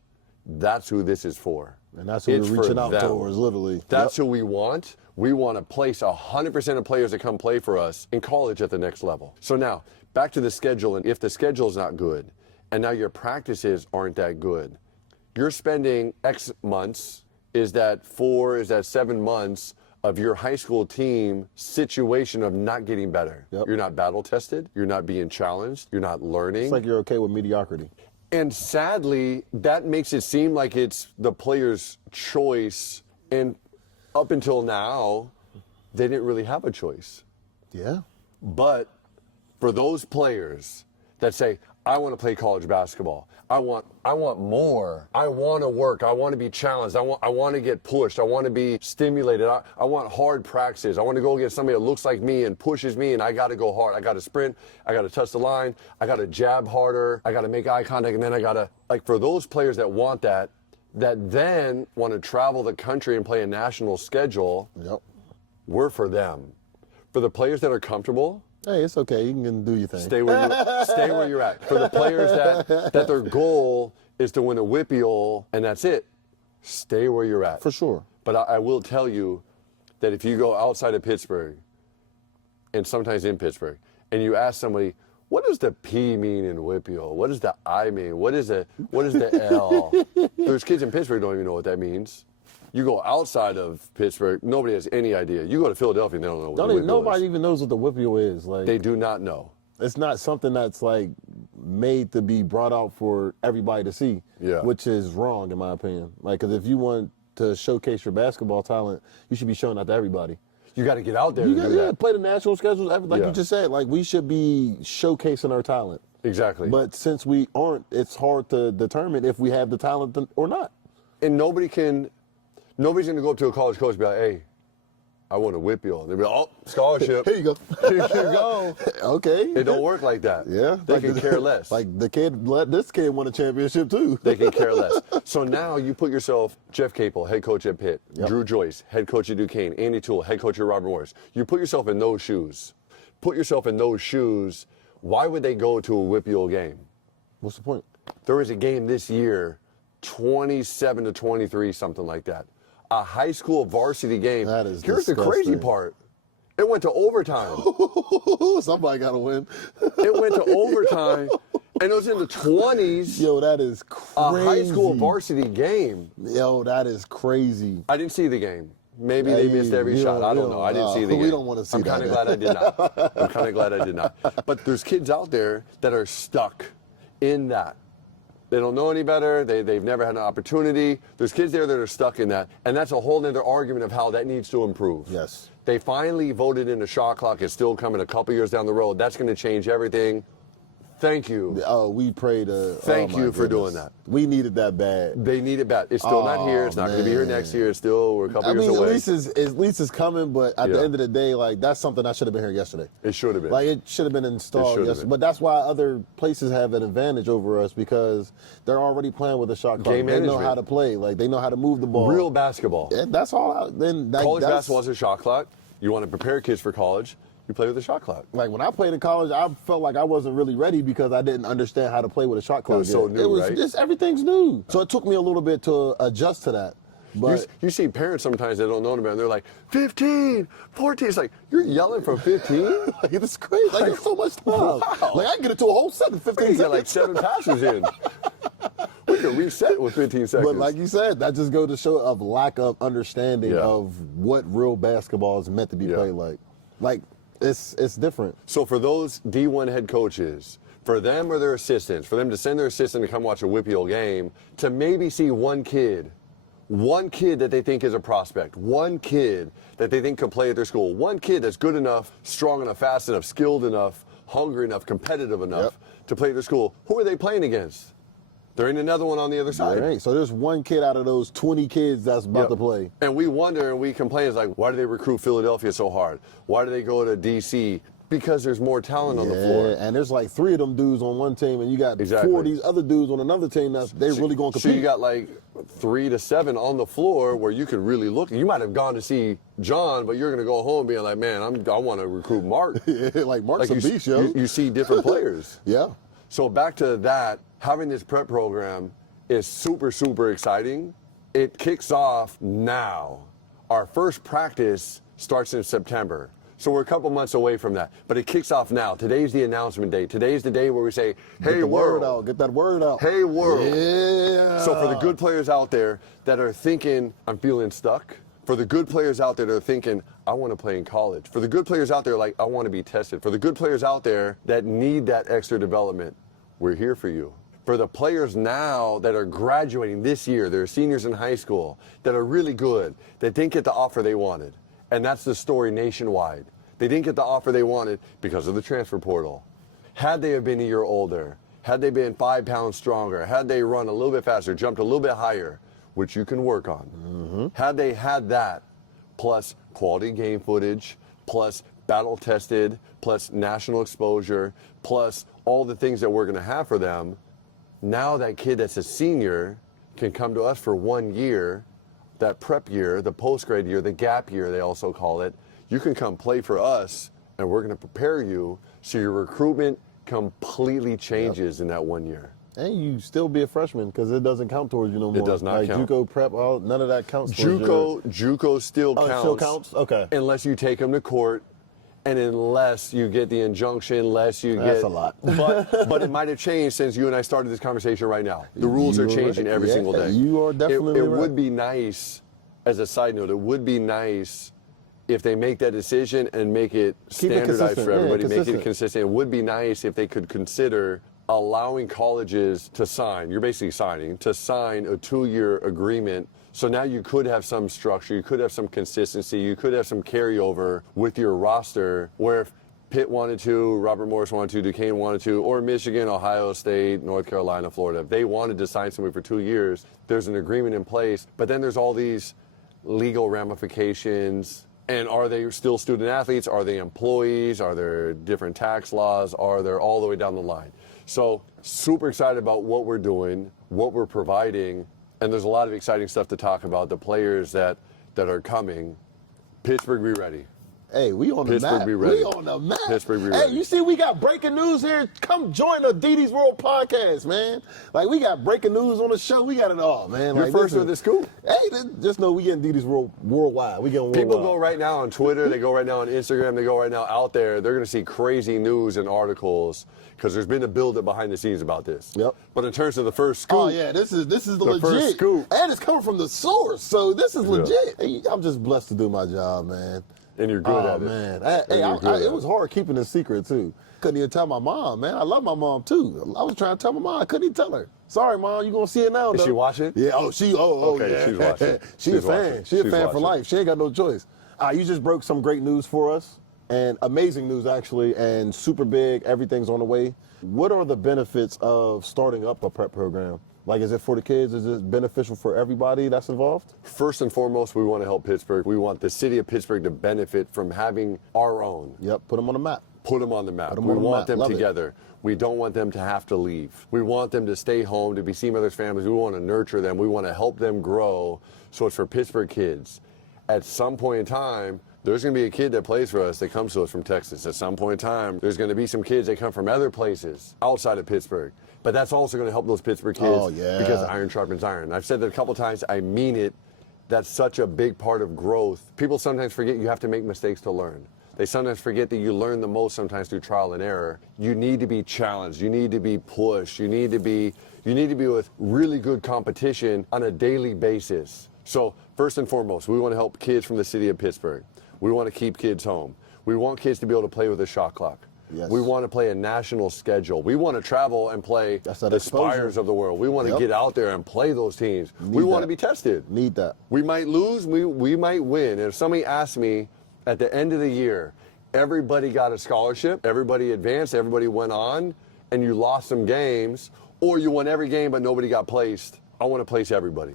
that's who this is for. And that's who we're reaching out towards, literally. That's who we want. We want to place 100% of players that come play for us in college at the next level. So now, back to the schedule, and if the schedule is not good, and now your practices aren't that good, you're spending X months. Is that 4, is that 7 months of your high school team situation of not getting better? Yep. You're not battle tested. You're not being challenged. You're not learning. It's like you're okay with mediocrity. And sadly, that makes it seem like it's the player's choice. And up until now, they didn't really have a choice. Yeah. But for those players that say, I want to play college basketball. I want more. I want to work. I want to be challenged. I want to get pushed. I want to be stimulated. I want hard practices. I want to go against somebody that looks like me and pushes me, and I got to go hard. I got to sprint. I got to touch the line. I got to jab harder. I got to make eye contact, and then I got to, like, for those players that want that then want to travel the country and play a national schedule, we're for them. For the players that are comfortable, hey, it's okay. You can do your thing. Stay where you're at. For the players that their goal is to win a Whippeal and that's it, stay where you're at. For sure. But I will tell you that if you go outside of Pittsburgh, and sometimes in Pittsburgh, and you ask somebody, what does the P mean in Whippeal? What does the I mean? What is the L? There's kids in Pittsburgh who don't even know what that means. You go outside of Pittsburgh, nobody has any idea. You go to Philadelphia, and they don't know what the Whippeal is. Nobody even knows what the Whippeal is. Like, they do not know. It's not something that's like made to be brought out for everybody to see, which is wrong in my opinion. Like, because if you want to showcase your basketball talent, you should be showing that to everybody. You got to get out there and do that. Play the national schedules, like you just said. Like, we should be showcasing our talent. Exactly. But since we aren't, it's hard to determine if we have the talent or not. And nobody's going to go up to a college coach and be like, hey, I want a Whippeal. They'll be like, oh, scholarship. Here you go. Here you go. Okay. It don't work like that. Yeah. They can care less. Like this kid won a championship too. They can care less. So now you put yourself, Jeff Capel, head coach at Pitt, Drew Joyce, head coach at Duquesne, Andy Toole, head coach at Robert Morris. You put yourself in those shoes. Why would they go to a Whippeal game? What's the point? There was a game this year, 27-23, something like that. A high school varsity game. That is Here's the crazy part. It went to overtime. Somebody got to win. It went to overtime, and it was in the 20s. Yo, that is crazy. A high school varsity game. Yo, that is crazy. I didn't see the game. Maybe they missed every shot. I don't know. I didn't see the game. We don't want to see I'm that. kind of glad I did not. I'm kind of glad I did not. But there's kids out there that are stuck in that. They don't know any better. They've never had an opportunity. There's kids there that are stuck in that. And that's a whole other argument of how that needs to improve. Yes. They finally voted in a shot clock. It's still coming a couple years down the road. That's going to change everything. Thank you. Oh, we prayed. Thank you for doing that. We needed that bad. They need it bad. It's still not here. It's not going to be here next year. It's still, we're a couple years away. At least it's coming, but at the end of the day, like, that's something that should have been here yesterday. It should have been. Like, it should have been installed yesterday. But that's why other places have an advantage over us, because they're already playing with a shot clock. Game they know management. how to play. Like, they know how to move the ball. Real basketball. And that's all. College basketball is a shot clock. You want to prepare kids for college, you play with a shot clock. Like, when I played in college, I felt like I wasn't really ready because I didn't understand how to play with a shot clock. It was so new, right? Everything's new. So it took me a little bit to adjust to that. But you see parents sometimes that don't know about it, and they're like, 15, 14. It's like, you're yelling from 15? like, it's crazy. Like, it's so much time. Wow. Like, I can get it to a whole second, 15 You seconds. got like 7 passes in. We can reset with 15 seconds. But like you said, that just goes to show of lack of understanding of what real basketball is meant to be played like. Like, it's different. So for those D1 head coaches, for them or their assistants, for them to send their assistant to come watch a Whippeal game, to maybe see one kid that they think is a prospect, one kid that they think could play at their school, one kid that's good enough, strong enough, fast enough, skilled enough, hungry enough, competitive enough to play at their school, who are they playing against? There ain't another one on the other side. Right. So there's one kid out of those 20 kids that's about to play. And we wonder and we complain, it's like, why do they recruit Philadelphia so hard? Why do they go to D.C.? Because there's more talent on the floor. And there's like 3 of them dudes on one team, and you got 4 of these other dudes on another team they're really going to compete. So you got like 3 to 7 on the floor where you could really look. You might have gone to see John, but you're going to go home being like, man, I want to recruit Mark. like Mark's a beast, yo. You see different players. Yeah. So back to that, having this prep program is super, super exciting. It kicks off now. Our first practice starts in September. So we're a couple months away from that. But it kicks off now. Today's the announcement day. Today's the day where we say, hey, Get the world. word out. Get that word out. Hey, world. Yeah. So for the good players out there that are thinking, I'm feeling stuck. For the good players out there that are thinking, I want to play in college. For the good players out there like, I want to be tested. For the good players out there that need that extra development, we're here for you. For the players now that are graduating this year, they're seniors in high school, that are really good, that didn't get the offer they wanted. And that's the story nationwide. They didn't get the offer they wanted because of the transfer portal. Had they have been a year older, had they been 5 pounds stronger, had they run a little bit faster, jumped a little bit higher, which you can work on. Had they had that, plus quality game footage, plus battle tested, plus national exposure, plus all the things that we're going to have for them, now that kid that's a senior can come to us for 1 year, that prep year, the post-grad year, the gap year they also call it. You can come play for us, and we're going to prepare you so your recruitment completely changes in that 1 year. And you still be a freshman because it doesn't count towards you no more. It does not count. JUCO prep, none of that counts. JUCO still counts. It still counts? Okay. Unless you take them to court, and unless you get the injunction, unless you That's a lot. But it might have changed since you and I started this conversation right now. The rules are changing every single day. You are definitely It right. would be nice, as a side note, it would be nice if they make that decision and make it standardized for everybody, make it consistent. It would be nice if they could consider allowing colleges to sign, you're basically signing, to sign a 2-year agreement. So now you could have some structure, you could have some consistency, you could have some carryover with your roster where if Pitt wanted to, Robert Morris wanted to, Duquesne wanted to, or Michigan, Ohio State, North Carolina, Florida, if they wanted to sign somebody for 2 years, there's an agreement in place. But then there's all these legal ramifications. And are they still student athletes? Are they employees? Are there different tax laws? Are there all the way down the line? So super excited about what we're doing, what we're providing. And there's a lot of exciting stuff to talk about. The players that are coming. Pittsburgh, be ready. Hey, we on the Pittsburgh map. be ready. We on the map. Pittsburgh be Hey, ready. you see we got breaking news here? Come join the Didi's World podcast, man. Like, we got breaking news on the show. We got it all, man. You're like, first with the scoop. Hey, just know we getting Didi's worldwide. We getting worldwide. People go right now on Twitter, they go right now on Instagram, they go right now out there. They're going to see crazy news and articles because there's been a build-up behind the scenes about this. Yep. But in terms of the first scoop. Oh, yeah, this is the legit. First scoop. And it's coming from the source, so this is legit. Hey, I'm just blessed to do my job, man. And you're good at it. Man. It was hard keeping a secret, too. Couldn't even tell my mom, man. I love my mom, too. I was trying to tell my mom. I couldn't even tell her. Sorry, Mom. You going to see it now, though. Is she watching? Yeah. Okay, yeah. She's watching. She's a fan. She's a fan for life. She ain't got no choice. You just broke some great news for us, and amazing news, actually, and super big. Everything's on the way. What are the benefits of starting up a prep program? Like, is it for the kids? Is it beneficial for everybody that's involved? First and foremost, we want to help Pittsburgh. We want the city of Pittsburgh to benefit from having our own. Yep, put them on the map. Put them on the map. them We on the want map. them Love it. together. We don't want them to have to leave. We want them to stay home, to be seen by their families. We want to nurture them. We want to help them grow. So it's for Pittsburgh kids. At some point in time, there's going to be a kid that plays for us that comes to us from Texas. At some point in time, there's going to be some kids that come from other places outside of Pittsburgh. But that's also going to help those Pittsburgh kids Oh, yeah. because iron sharpens iron. I've said that a couple times. I mean it. That's such a big part of growth. People sometimes forget you have to make mistakes to learn. They sometimes forget that you learn the most sometimes through trial and error. You need to be challenged. You need to be pushed. You need to be with really good competition on a daily basis. So first and foremost, we want to help kids from the city of Pittsburgh. We want to keep kids home. We want kids to be able to play with a shot clock. Yes. We want to play a national schedule. We want to travel and play That's that the exposure. Spires of the world. We want to Yep. get out there and play those teams. We want to be tested. Need that. We might lose, we might win. And if somebody asked me at the end of the year, everybody got a scholarship, everybody advanced, everybody went on, and you lost some games, or you won every game but nobody got placed, I want to place everybody.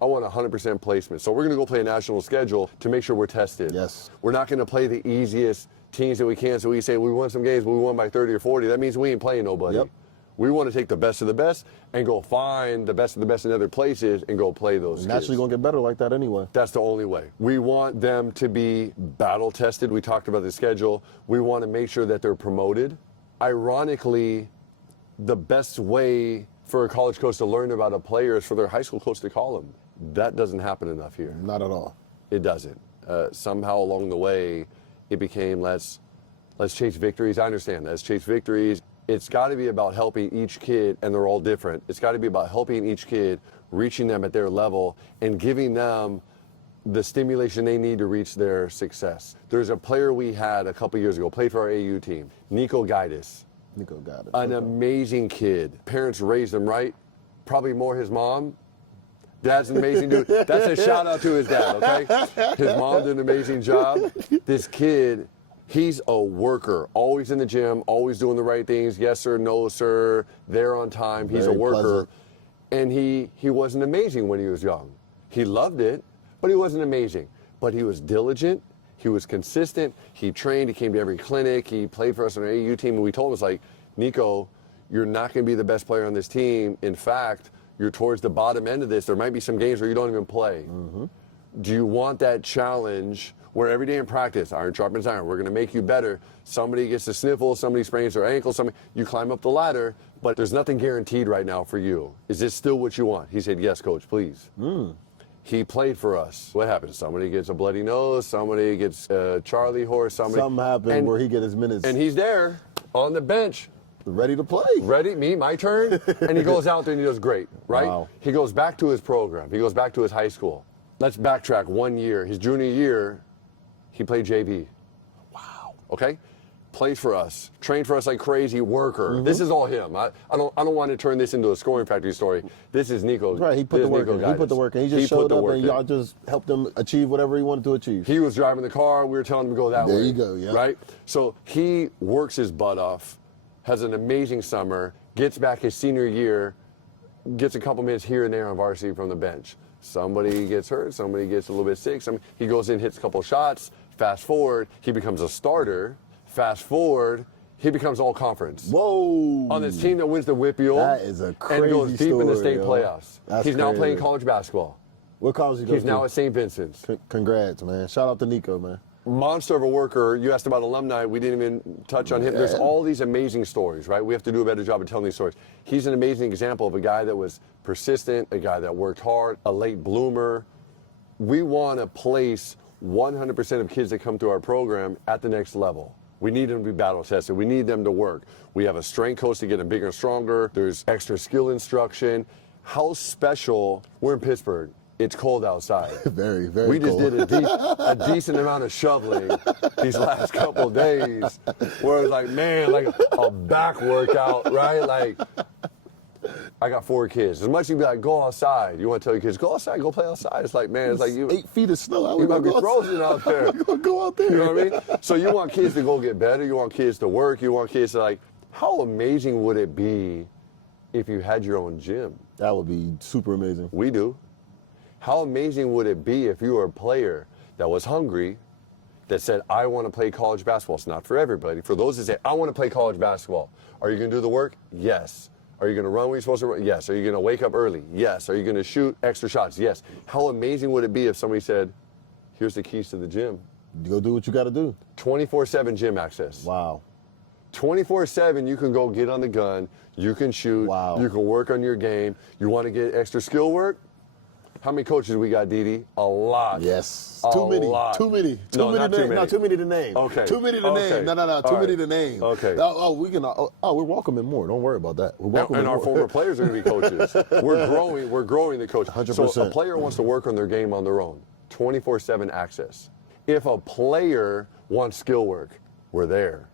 I want 100% placement. So we're going to go play a national schedule to make sure we're tested. Yes. We're not going to play the easiest teams that we can. So we say we won some games, but we won by 30 or 40. That means we ain't playing nobody. Yep. We want to take the best of the best and go find the best of the best in other places and go play those kids. Naturally going to get better like that anyway. That's the only way. We want them to be battle tested. We talked about the schedule. We want to make sure that they're promoted. Ironically, the best way for a college coach to learn about a player is for their high school coach to call them. That doesn't happen enough here. Not at all. It doesn't. Somehow along the way, it became let's chase victories. I understand that. Let's chase victories. It's got to be about helping each kid, and they're all different. It's got to be about helping each kid, reaching them at their level, and giving them the stimulation they need to reach their success. There's a player we had a couple years ago, played for our AU team, Niko Gidas. Niko got it. An amazing kid. Parents raised him right, probably more his mom. Dad's an amazing dude. That's a shout out to his dad, okay? His mom did an amazing job. This kid, he's a worker, always in the gym, always doing the right things. Yes, sir, no, sir. There on time. He's a Very worker. pleasant. And he wasn't amazing when he was young. He loved it, but he wasn't amazing. But he was diligent. He was consistent. He trained. He came to every clinic. He played for us on our AU team. And we told him, it's like, Niko, you're not going to be the best player on this team. In fact, you're towards the bottom end of this. There might be some games where you don't even play. Mm-hmm. Do you want that challenge where every day in practice, iron sharpens iron, we're going to make you better. Somebody gets a sniffle, somebody sprains their ankle, you climb up the ladder, but there's nothing guaranteed right now for you. Is this still what you want? He said, yes, coach, please. He played for us. What happens? Somebody gets a bloody nose, somebody gets a Charlie horse, Something happened where he get his minutes. And he's there on the bench. Ready to play. Ready? Me? My turn? And he goes out there and he does great, right? Wow. He goes back to his program. He goes back to his high school. Let's backtrack 1 year. His junior year, he played JV. Wow. Okay? Plays for us. Trained for us like crazy, worker. This is all him. I don't want to turn this into a scoring factory story. This is Niko. Right, he put the work in. He put the work in. He just showed up and y'all just helped him achieve whatever he wanted to achieve. He was driving the car. We were telling him to go that way. There you go, yeah. Right? So he works his butt off, has an amazing summer, gets back his senior year, gets a couple minutes here and there on varsity from the bench. Somebody gets hurt, somebody gets a little bit sick, he goes in, hits a couple shots. Fast forward, he becomes a starter. Fast forward, he becomes all conference. Whoa. On this team that wins the WPIAL. That is a crazy and goes deep in the story, state yo. playoffs. That's He's now crazy. playing college basketball. What college he goes He's to? now at St. Vincent's. Congrats, man. Shout out to Niko, man. monster of a worker. You asked about Alumni. We didn't even touch on him. There's all these amazing stories, right? We have to do a better job of telling these stories. He's an amazing example of a guy that was persistent, a guy that worked hard, a late bloomer. We want to place 100% of kids that come through our program at the next level. We need them to be battle tested. We need them to work. We have a strength coach to get them bigger and stronger. There's extra skill instruction. How special, we're in Pittsburgh. It's cold outside. Very, very We just cold. did a decent amount of shoveling these last couple of days where it was like, man, like a back workout, right? Like, I got 4 kids. As much as you be like, go outside. You want to tell your kids, go outside, go play outside. It's like, man, it's like you. 8 feet of snow. You might be frozen out there. Go out there. You know what I mean? So you want kids to go get better. You want kids to work. You want kids to like, how amazing would it be if you had your own gym? That would be super amazing. We do. How amazing would it be if you were a player that was hungry, that said, I want to play college basketball? It's not for everybody. For those that say, I want to play college basketball. Are you going to do the work? Yes. Are you going to run when you're supposed to run? Yes. Are you going to wake up early? Yes. Are you going to shoot extra shots? Yes. How amazing would it be if somebody said, here's the keys to the gym? You go do what you got to do. 24/7 gym access. Wow. 24/7, you can go get on the gun. You can shoot. Wow. You can work on your game. You want to get extra skill work? How many coaches we got, Didi? A lot. Yes. A Too many. lot. Too many. Too No, many not to too name. many. No, too many to name. Okay. Too many to Okay. name. No. All Too many right. to name. Okay. We can. We're welcoming more. Don't worry about that. We're welcoming And our more. former players are going to be coaches. We're growing the coach. 100%. So a player wants to work on their game on their own. 24/7 access. If a player wants skill work, we're there.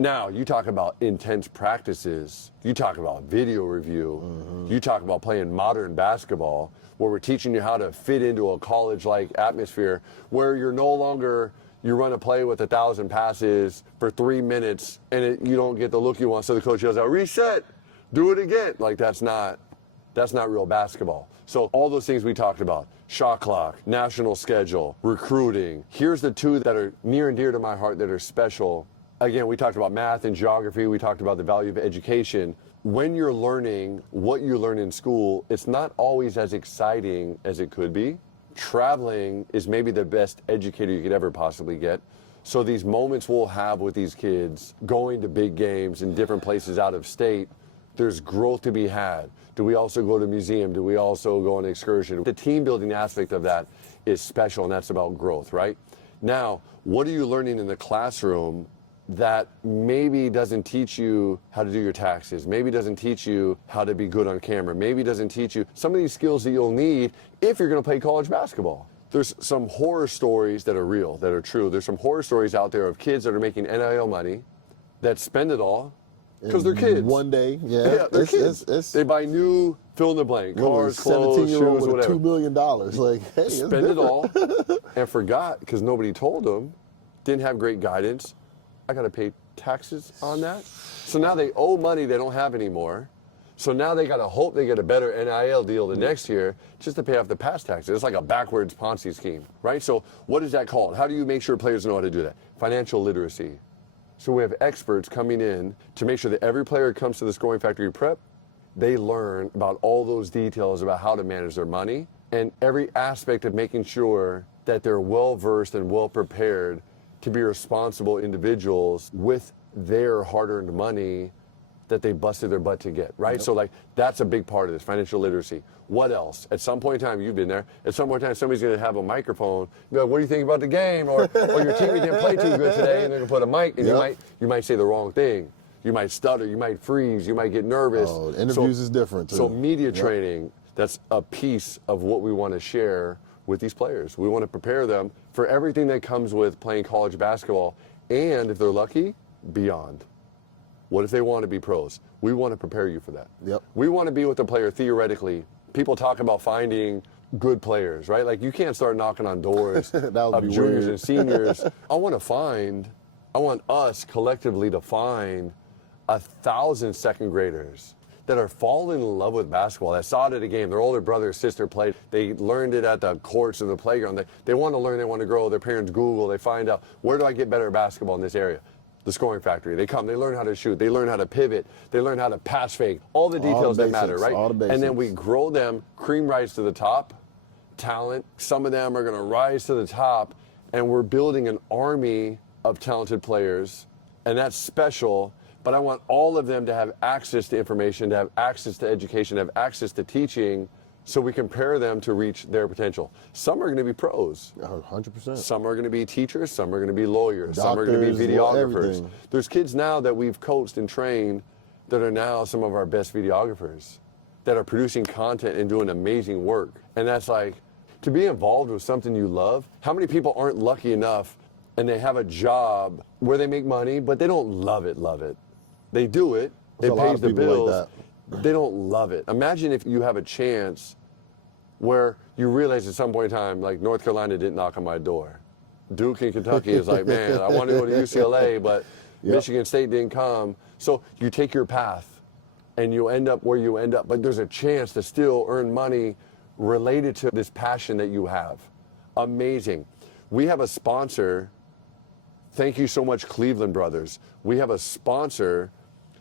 Now, you talk about intense practices. You talk about video review. Mm-hmm. You talk about playing modern basketball, where we're teaching you how to fit into a college-like atmosphere, where you're no longer, you run a play with 1,000 passes for 3 minutes, and you don't get the look you want, so the coach yells out, reset, do it again. Like, that's not real basketball. So all those things we talked about, shot clock, national schedule, recruiting. Here's the 2 that are near and dear to my heart that are special. Again, we talked about math and geography. We talked about the value of education. When you're learning what you learn in school, it's not always as exciting as it could be. Traveling is maybe the best educator you could ever possibly get. So these moments we'll have with these kids, going to big games in different places out of state, there's growth to be had. Do we also go to a museum? Do we also go on an excursion? The team building aspect of that is special, and that's about growth, right? Now, what are you learning in the classroom that maybe doesn't teach you how to do your taxes, maybe doesn't teach you how to be good on camera, maybe doesn't teach you some of these skills that you'll need if you're going to play college basketball? There's some horror stories that are real, that are true. There's some horror stories out there of kids that are making NIL money that spend it all because they're kids. One day, They're kids. They buy new fill in the blank, cars, clothes, 17-year-old shoes, with whatever. $2 million. Like, hey, it's Spend it different. all and forgot because nobody told them, didn't have great guidance. I got to pay taxes on that. So now they owe money they don't have anymore. So now they got to hope they get a better NIL deal the next year just to pay off the past taxes. It's like a backwards Ponzi scheme, right? So what is that called? How do you make sure players know how to do that? Financial literacy. So we have experts coming in to make sure that every player who comes to the Scoring Factory Prep, they learn about all those details about how to manage their money and every aspect of making sure that they're well-versed and well-prepared to be responsible individuals with their hard-earned money that they busted their butt to get, right? Yep. So like, that's a big part of this, financial literacy. What else? At some point in time, you've been there, at some point in time, somebody's gonna have a microphone, be like, what do you think about the game? Or your team didn't play too good today, and they're gonna put a mic, and you might say the wrong thing. You might stutter, you might freeze, you might get nervous. Oh, interviews is different too. So media training, that's a piece of what we wanna share with these players. We wanna prepare them for everything that comes with playing college basketball, and if they're lucky, beyond. What if they want to be pros? We want to prepare you for that. Yep. We want to be with a player theoretically. People talk about finding good players, right? Like you can't start knocking on doors of juniors and seniors. I want us collectively to find 1,000 second graders that are falling in love with basketball, that saw it at a game. Their older brother or sister played. They learned it at the courts of the playground. They want to learn, they want to grow. Their parents Google, they find out, where do I get better at basketball in this area? The Scoring Factory. They come, they learn how to shoot, they learn how to pivot, they learn how to pass fake, all the details that matter, right? All the basics. And then we grow them, cream rise to the top, talent. Some of them are going to rise to the top, and we're building an army of talented players, and that's special, but I want all of them to have access to information, to have access to education, to have access to teaching, so we can prepare them to reach their potential. Some are going to be pros. 100%. Some are going to be teachers, some are going to be lawyers, Doctors, some are going to be videographers. everything. There's kids now that we've coached and trained that are now some of our best videographers that are producing content and doing amazing work. And that's like, to be involved with something you love, how many people aren't lucky enough and they have a job where they make money, but they don't love it. They do it, There's it a lot pays of the people bills, like they don't love it. Imagine if you have a chance where you realize at some point in time, like North Carolina didn't knock on my door. Duke and Kentucky is like, man, I want to go to UCLA, but Yep. Michigan State didn't come. So you take your path and you end up where you end up, but there's a chance to still earn money related to this passion that you have. Amazing. We have a sponsor. Thank you so much, Cleveland Brothers. We have a sponsor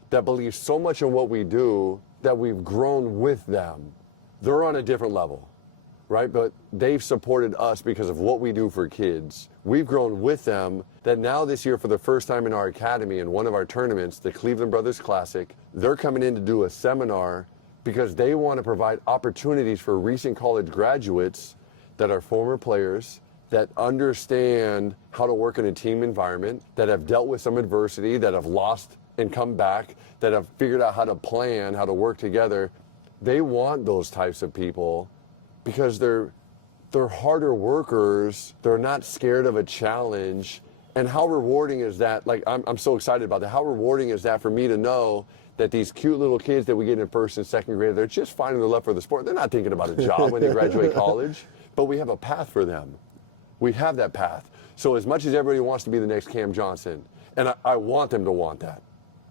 that believes so much in what we do that we've grown with them. They're on a different level, right? But they've supported us because of what we do for kids. We've grown with them that now this year, for the first time in our academy, in one of our tournaments, the Cleveland Brothers Classic, they're coming in to do a seminar because they want to provide opportunities for recent college graduates that are former players, that understand how to work in a team environment, that have dealt with some adversity, that have lost and come back, that have figured out how to plan, how to work together. They want those types of people because they're harder workers. They're not scared of a challenge. And how rewarding is that? Like, I'm so excited about that. How rewarding is that for me to know that these cute little kids that we get in first and second grade, they're just finding their love for the sport. They're not thinking about a job when they graduate college, but we have a path for them. We have that path. So as much as everybody wants to be the next Cam Johnson, and I want them to want that.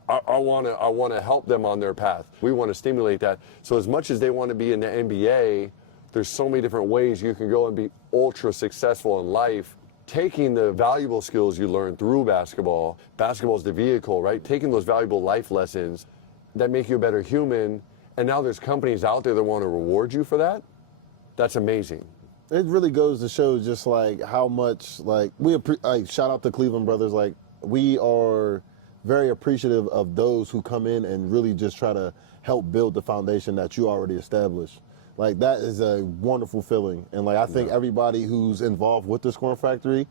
I want to help them on their path. We want to stimulate that. So as much as they want to be in the NBA, there's so many different ways you can go and be ultra successful in life, taking the valuable skills you learn through basketball. Basketball is the vehicle, right? Taking those valuable life lessons that make you a better human. And now there's companies out there that want to reward you for that. That's amazing. It really goes to show just like how much like shout out to Cleveland Brothers. Like, we are very appreciative of those who come in and really just try to help build the foundation that you already established. Like, that is a wonderful feeling. And like, I think everybody who's involved with the Scoring Factory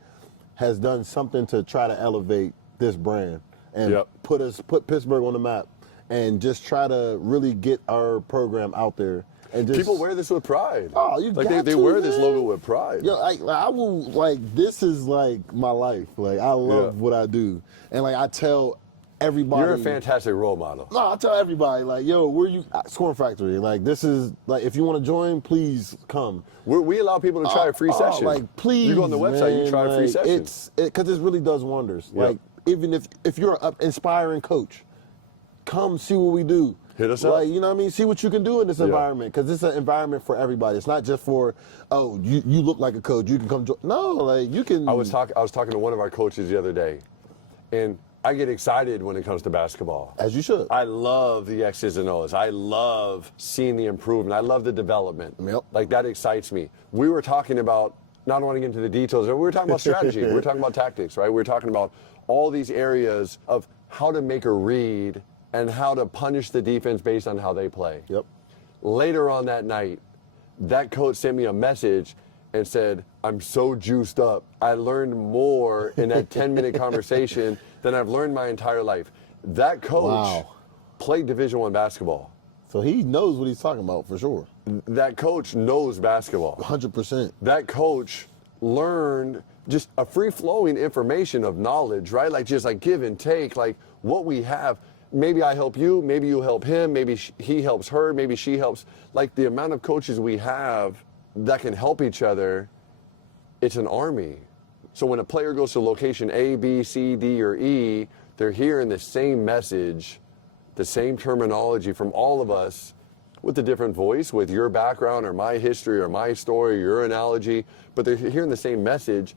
has done something to try to elevate this brand and put Pittsburgh on the map and just try to really get our program out there. And just, people wear this with pride. Oh, you like got they to, wear man. this logo with pride. Yeah, I will, like, this is like my life. Like, I love what I do. And like, I tell everybody. You're a fantastic role model. No, I tell everybody, like, yo, where you, Scoring Factory, like, this is, like, if you want to join, please come. We allow people to try a free session. Like, please, you go on the website, man, you try a free like, session. Because it really does wonders. Yep. Like, even if you're an inspiring coach, come see what we do. Hit us up. Like, you know what I mean? See what you can do in this environment, because it's an environment for everybody. It's not just for, oh, you look like a coach, you can come join. No, like, you can. I was talking to one of our coaches the other day, and I get excited when it comes to basketball. As you should. I love the X's and O's. I love seeing the improvement. I love the development. Yep. Like, that excites me. We were talking about, not wanting to get into the details, but we were talking about strategy. We were talking about tactics, right? We were talking about all these areas of how to make a read and how to punish the defense based on how they play. Yep. Later on that night, that coach sent me a message and said, I'm so juiced up. I learned more in that 10-minute conversation than I've learned my entire life. That coach played Division I basketball. So he knows what he's talking about, for sure. That coach knows basketball. 100%. That coach learned just a free-flowing information of knowledge, right? Like, just like give and take, like what we have. Maybe I help you, maybe you help him, maybe he helps her, maybe she helps. Like, the amount of coaches we have that can help each other, it's an army. So when a player goes to location A, B, C, D, or E, they're hearing the same message, the same terminology from all of us with a different voice, with your background or my history or my story, your analogy, but they're hearing the same message.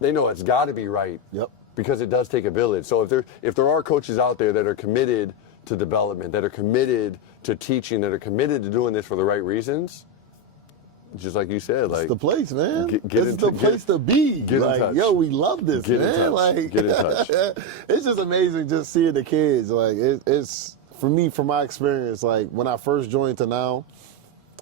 They know it's got to be right. Yep. Because it does take a village. So if there are coaches out there that are committed to development, that are committed to teaching, that are committed to doing this for the right reasons, just like you said, like it's the place, man. Get It's the place to be. Get in touch. Yo, we love this, Get man. in touch. Like, Get in touch. It's just amazing just seeing the kids. Like, it's for me, from my experience, like when I first joined to now,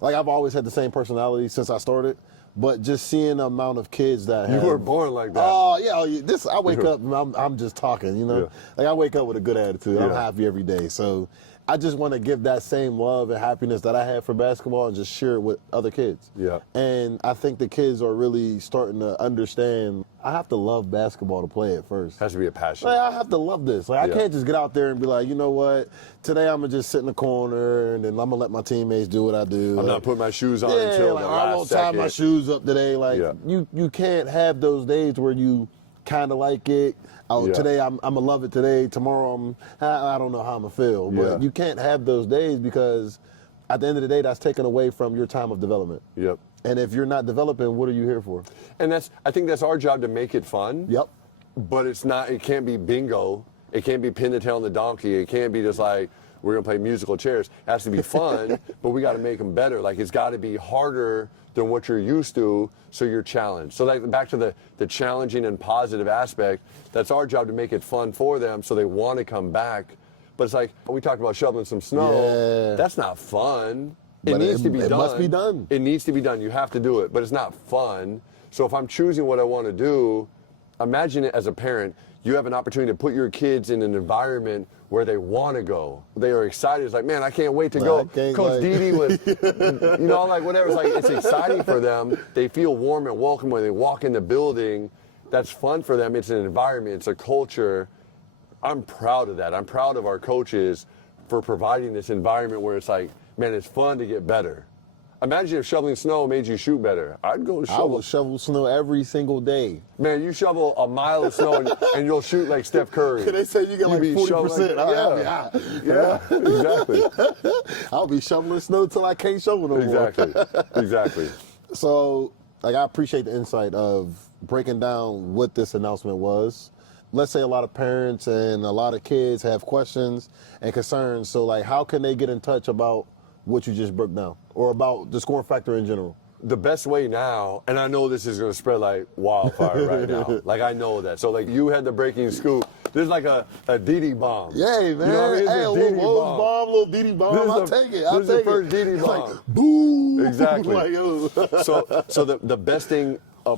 like I've always had the same personality since I started. But just seeing the amount of kids that you were born like that. Oh yeah, I wake up and I'm just talking, you know. Yeah. Like I wake up with a good attitude. I'm Yeah. happy every day. So I just want to give that same love and happiness that I have for basketball and just share it with other kids. Yeah. And I think the kids are really starting to understand I have to love basketball to play it first. Has to be a passion. Like, I have to love this. Like, Yeah. I can't just get out there and be like, you know what, today I'm going to just sit in the corner and then I'm going to let my teammates do what I do. I'm not putting my shoes on Yeah, until like, the I last won't tie second. my shoes up today. Like, Yeah. you can't have those days where you kind of like it. Oh, Yeah. today I'm going to love it today. Tomorrow I don't know how I'm going to feel. But Yeah. you can't have those days because at the end of the day, that's taken away from your time of development. Yep. And if you're not developing, what are you here for? And I think that's our job to make it fun. Yep. But it can't be bingo. It can't be pin the tail on the donkey. It can't be just like, we're going to play musical chairs. It has to be fun, but we got to make them better. Like, it's got to be harder than what you're used to, so you're challenged. So like back to the challenging and positive aspect, that's our job to make it fun for them so they want to come back. But it's like, we talked about shoveling some snow. Yeah. That's not fun. It But needs to be done. It must be done. It needs to be done. You have to do it, but it's not fun. So if I'm choosing what I want to do, imagine it as a parent. You have an opportunity to put your kids in an environment where they want to go. They are excited. It's like, man, I can't wait to go. Coach Didi was, you know, like whatever. It's like, it's exciting for them. They feel warm and welcome when they walk in the building. That's fun for them. It's an environment. It's a culture. I'm proud of that. I'm proud of our coaches for providing this environment where it's like, man, it's fun to get better. Imagine if shoveling snow made you shoot better. I'd go shovel. I will shovel snow every single day. Man, you shovel a mile of snow and you'll shoot like Steph Curry. They say you get like be 40%. shoveling- Yeah, exactly. I'll be shoveling snow till I can't shovel no more. Exactly. So, like, I appreciate the insight of breaking down what this announcement was. Let's say a lot of parents and a lot of kids have questions and concerns. So, like, how can they get in touch about what you just broke down or about the scoring factor in general? The best way now, and I know this is going to spread like wildfire right now. Like, I know that. So, like, you had the breaking scoop. This is like a Didi bomb. Yay, man. You know what I mean? Hey, a little Rose bomb, little Didi bomb. I'll take it. This is the first Didi bomb. Like, boom. Exactly. Like, So the best thing, a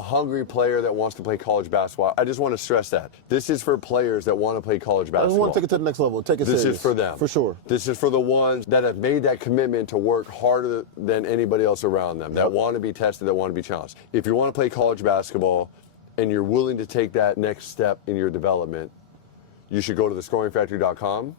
hungry player that wants to play college basketball, I just want to stress that. This is for players that want to play college basketball. I just want to take it to the next level. Take it serious. This is for them. For sure. This is for the ones that have made that commitment to work harder than anybody else around them, that want to be tested, that want to be challenged. If you want to play college basketball and you're willing to take that next step in your development, you should go to thescoringfactory.com.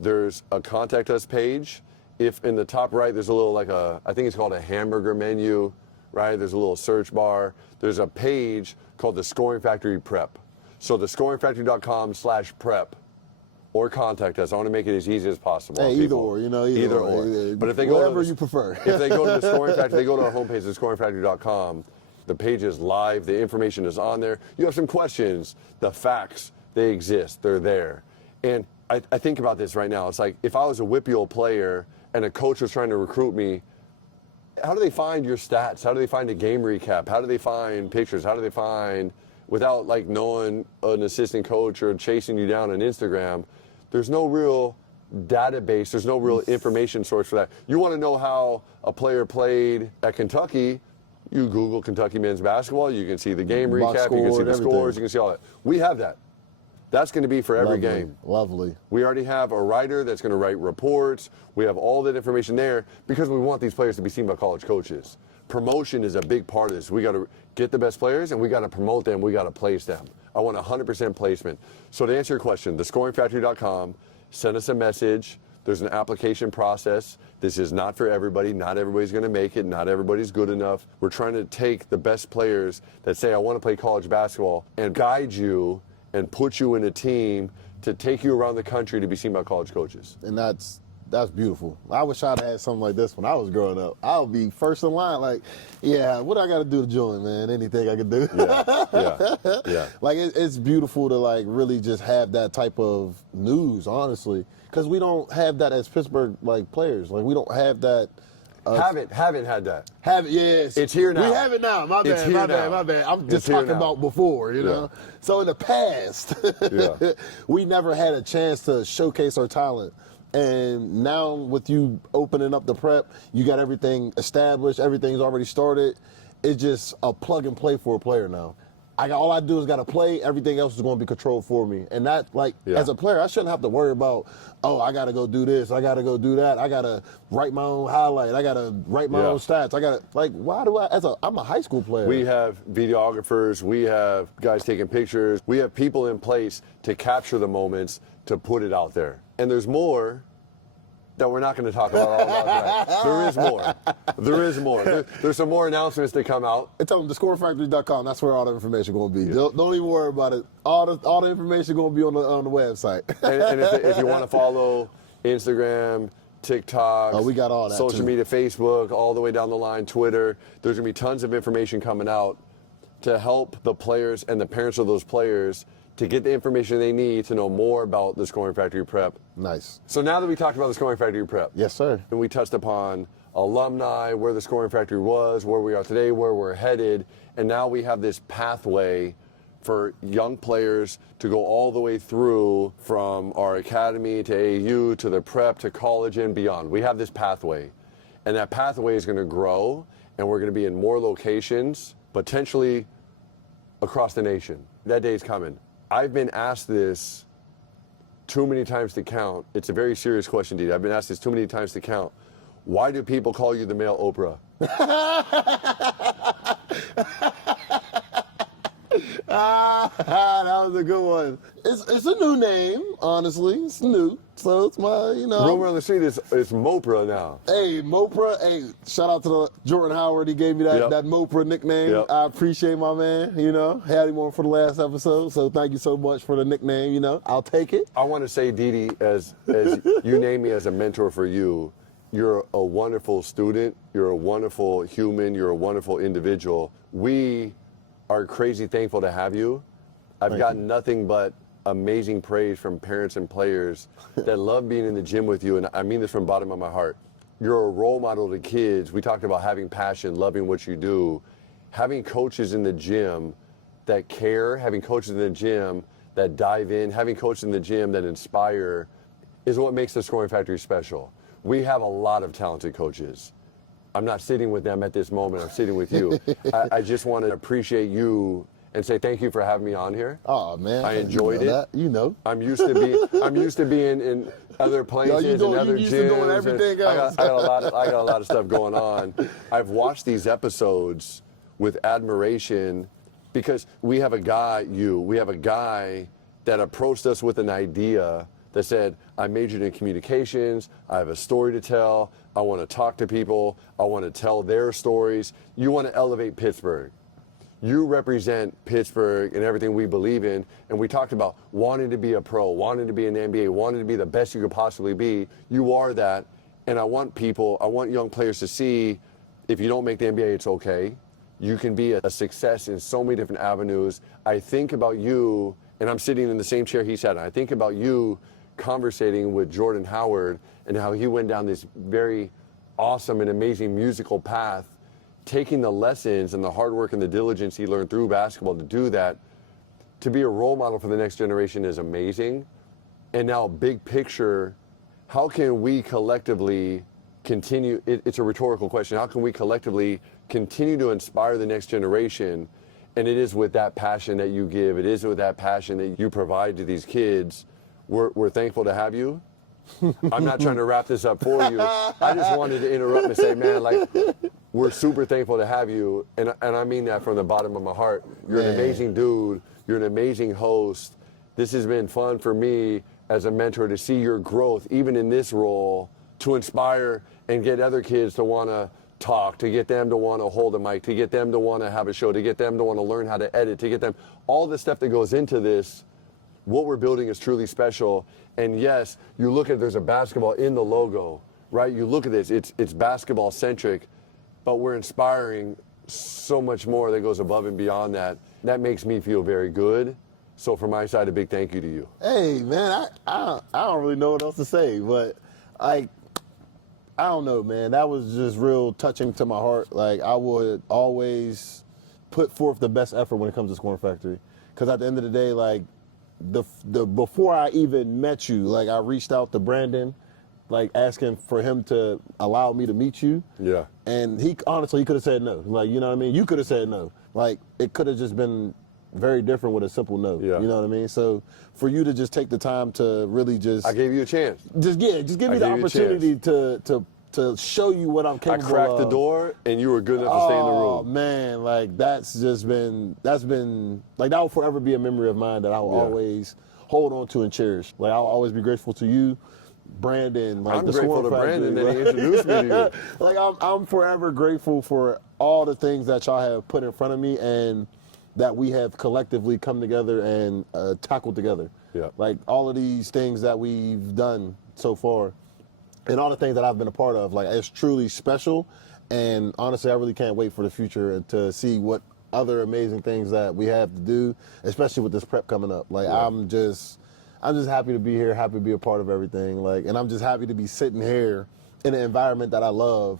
There's a contact us page. If in the top right, there's a little I think it's called a hamburger menu, right? There's a little search bar. There's a page called the Scoring Factory Prep. So thescoringfactory.com/prep or contact us. I want to make it as easy as possible. Hey, either or, either or. But if they go whatever to you prefer. If they go to the Scoring Factory, they go to our homepage, thescoringfactory.com. The page is live. The information is on there. You have some questions. The facts, they exist. They're there. And I think about this right now. It's like if I was a WPIAL player and a coach was trying to recruit me, how do they find your stats? How do they find a game recap? How do they find pictures? How do they find, without like knowing an assistant coach or chasing you down on Instagram, there's no real database, there's no real information source for that. You want to know how a player played at Kentucky, you Google Kentucky men's basketball, you can see the game Box recap, you can see score, the everything. scores, you can see all that. We have that. That's going to be for every game. Lovely. We already have a writer that's going to write reports. We have all that information there because we want these players to be seen by college coaches. Promotion is a big part of this. We got to get the best players and we got to promote them. We got to place them. I want 100% placement. So to answer your question, thescoringfactory.com, send us a message. There's an application process. This is not for everybody. Not everybody's going to make it. Not everybody's good enough. We're trying to take the best players that say, I want to play college basketball and guide you and put you in a team to take you around the country to be seen by college coaches. And that's beautiful. I wish I'd had something like this when I was growing up. I would be first in line, like, yeah, what I got to do to join, man? Anything I can do. Yeah. Like, it's beautiful to, like, really just have that type of news, honestly, because we don't have that as Pittsburgh, like, players. Like, we don't have that Haven't had that. Have it, yes. It's here now. We have it now. My It's bad, here my bad, now. my bad. I'm It's just here talking now. about before, you know? So in the past, Yeah. we never had a chance to showcase our talent. And now with you opening up the prep, you got everything established, everything's already started. It's just a plug and play for a player now. All I do is got to play. Everything else is going to be controlled for me. And that, as a player, I shouldn't have to worry about, I got to go do this. I got to go do that. I got to write my own highlight. I got to write my own stats. I got to, why do I'm a high school player. We have videographers. We have guys taking pictures. We have people in place to capture the moments, to put it out there. And there's more that we're not going to talk about all about that. There is more. There is more. There's some more announcements to come out. And tell them thescorefactory.com. That's where all the information going to be. Don't even worry about it. All the information going to be on the website. And if you want to follow Instagram, TikTok, we got all that social too. media, Facebook, all the way down the line, Twitter, there's going to be tons of information coming out to help the players and the parents of those players to get the information they need to know more about the Scoring Factory Prep. Nice. So now that we talked about the Scoring Factory Prep. Yes, sir. And we touched upon alumni, where the Scoring Factory was, where we are today, where we're headed, and now we have this pathway for young players to go all the way through from our academy to AAU to the prep to college and beyond. We have this pathway, and that pathway is going to grow, and we're going to be in more locations, potentially across the nation. That day's coming. I've been asked this too many times to count. It's a very serious question, Dee. I've been asked this too many times to count. Why do people call you the male Oprah? That was a good one. It's a new name, honestly. It's new. So it's my, Rumor on the street is it's Mopra now. Hey, Mopra. Hey, shout out to Jordan Howard. He gave me that Mopra nickname. Yep. I appreciate my man, Had him on for the last episode. So thank you so much for the nickname, I'll take it. I want to say, Dee, as you name me as a mentor for you, you're a wonderful student. You're a wonderful human. You're a wonderful individual. We are crazy thankful to have you. I've gotten nothing but amazing praise from parents and players that love being in the gym with you, and I mean this from the bottom of my heart. You're a role model to kids. We talked about having passion, loving what you do, having coaches in the gym that care, having coaches in the gym that dive in, having coaches in the gym that inspire is what makes the Scoring Factory special. We have a lot of talented coaches. I'm not sitting with them at this moment. I'm sitting with you. I just want to appreciate you and say thank you for having me on here. Oh man, I enjoyed it. I'm used to being in other places and other used to doing gyms. everything else. I got a lot of stuff going on. I've watched these episodes with admiration because we have a guy that approached us with an idea that said, I majored in communications, I have a story to tell, I want to talk to people, I want to tell their stories. You want to elevate Pittsburgh. You represent Pittsburgh and everything we believe in, and we talked about wanting to be a pro, wanting to be an NBA, wanting to be the best you could possibly be. You are that, and I want young players to see, if you don't make the NBA, it's okay. You can be a success in so many different avenues. I think about you, and I'm sitting in the same chair he sat in. I think about you conversating with Jordan Howard and how he went down this very awesome and amazing musical path, taking the lessons and the hard work and the diligence he learned through basketball to do that. To be a role model for the next generation is amazing. And now, big picture, how can we collectively continue? It's a rhetorical question. How can we collectively continue to inspire the next generation? And it is with that passion that you give. It is with that passion that you provide to these kids. We're thankful to have you. I'm not trying to wrap this up for you. I just wanted to interrupt and say, man, we're super thankful to have you. And I mean that from the bottom of my heart. You're an amazing dude. You're an amazing host. This has been fun for me as a mentor to see your growth, even in this role, to inspire and get other kids to want to talk, to get them to want to hold a mic, to get them to want to have a show, to get them to want to learn how to edit, to get them, all the stuff that goes into this. What we're building is truly special. And yes, you look at, there's a basketball in the logo, right? You look at this, it's basketball centric, but we're inspiring so much more that goes above and beyond that. That makes me feel very good. So from my side, a big thank you to you. Hey man, I don't really know what else to say, but I I don't know, man. That was just real touching to my heart. Like, I would always put forth the best effort when it comes to Scoring Factory. Because at the end of the day, like, the before I even met you, like, I reached out to Brandon, like, asking for him to allow me to meet you. Yeah. And he honestly, he could have said no. Like, you know what I mean? You could have said no. Like, it could have just been very different with a simple no. Yeah. You know what I mean? So for you to just take the time to really just I gave you a chance. just give me the opportunity to show you what I'm capable of. I cracked the door, and you were good enough to stay in the room. Oh man, like that will forever be a memory of mine that I will always hold on to and cherish. Like, I'll always be grateful to you, Brandon. Like, I'm grateful to Brandon that he introduced me to you. Like, I'm forever grateful for all the things that y'all have put in front of me and that we have collectively come together and tackled together. Yeah. Like, all of these things that we've done so far and all the things that I've been a part of, like, it's truly special. And honestly, I really can't wait for the future to see what other amazing things that we have to do, especially with this prep coming up. Like, I'm just happy to be here, happy to be a part of everything. Like, and I'm just happy to be sitting here in an environment that I love,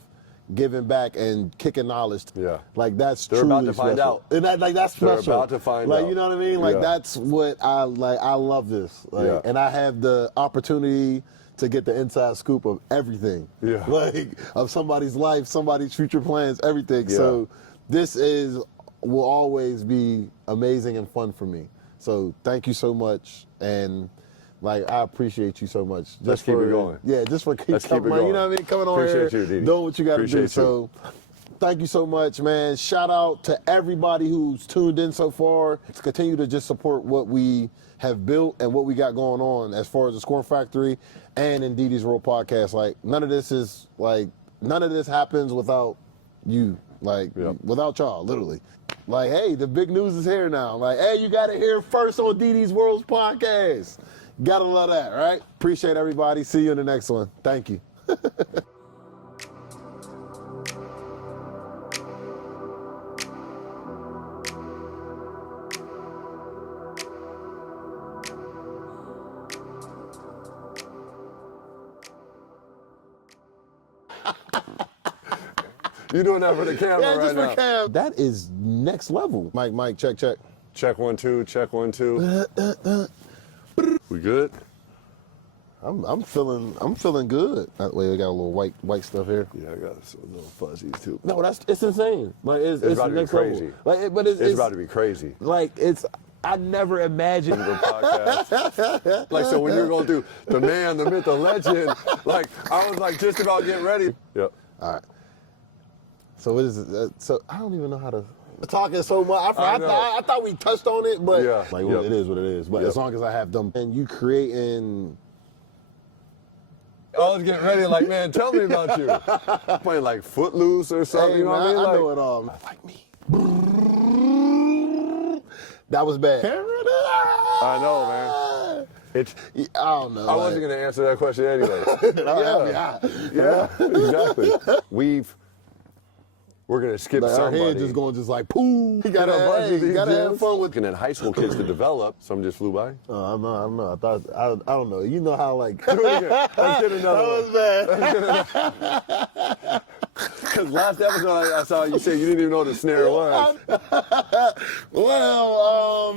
giving back and kicking knowledge. Yeah. Like, that's They're truly about to find special. out. And that's special. They're about to find like, out. you know what I mean? Like, Yeah. that's what I like. I love this. Like, Yeah. and I have the opportunity to get the inside scoop of everything. Yeah. Like, of somebody's life, somebody's future plans, everything. Yeah. So this will always be amazing and fun for me. So thank you so much. And like, I appreciate you so much. Let's keep it going. Yeah, just for Let's keep it coming, going. you know what I mean? Coming on Appreciate here, you, Didi. doing what you got to do. Appreciate you. So thank you so much, man. Shout out to everybody who's tuned in so far. Let's continue to just support what we have built and what we got going on as far as the Scoring Factory and in Didi's World Podcast. Like, none of this happens without you. Like, without y'all, literally. Like, hey, the big news is here now. Like, hey, you got to hear first on Didi's World Podcast. Gotta love that, right? Appreciate everybody. See you in the next one. Thank you. You're doing that for the camera Yeah, right just now. for Cam. That is next level. Mike, check. Check 1 2. Check 1 2. We good? I'm feeling good. Wait, I got a little white stuff here. Yeah, I got some little fuzzies too. No, it's insane. Like, it's about to be next crazy. level. Like, but it's about to be crazy. Like, I never imagined. The podcast. Like, so when you're gonna do the man, the myth, the legend, like, I was like just about getting ready. Yep. All right. So what is it? So I don't even know how to. Talking so much. I thought we touched on it, but Yeah. like, well, it is what it is. But as long as I have them and you creating. I was getting ready, like, man, tell me about you. Playing like Footloose or something. Hey, you know man, what I mean? I Like, know it all. Like me. That was bad. I know, man. I don't know. I wasn't gonna answer that question anyway. Yeah, exactly. We're gonna skip Like, our somebody. head just going like poo. You gotta, You know, hey, you gotta have fun with. looking at high school kids to develop. Some just flew by. I don't know. I don't know. You know how like. Let's get another one. That was bad. Because last episode I saw you say you didn't even know what a snare was. Well,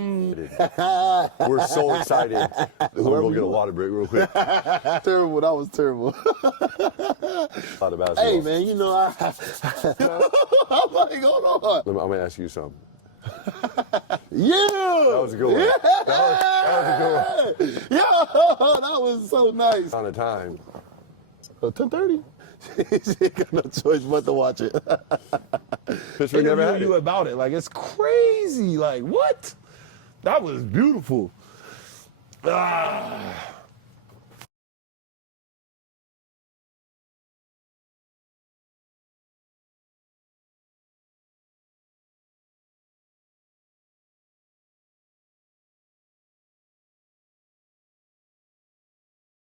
We're so excited. We're gonna go get a water break real quick. terrible. That was terrible. A lot of basketball. Hey man, you know I'm like, hold on. I'm gonna ask you something. Yeah. That was a good one. Yeah. That was a good one. Yo, that was so nice. On a time. 10:30. She ain't got no choice but to watch it. Pittsburgh never had you it. about it. Like, it's crazy. Like, what? That was beautiful. Ah.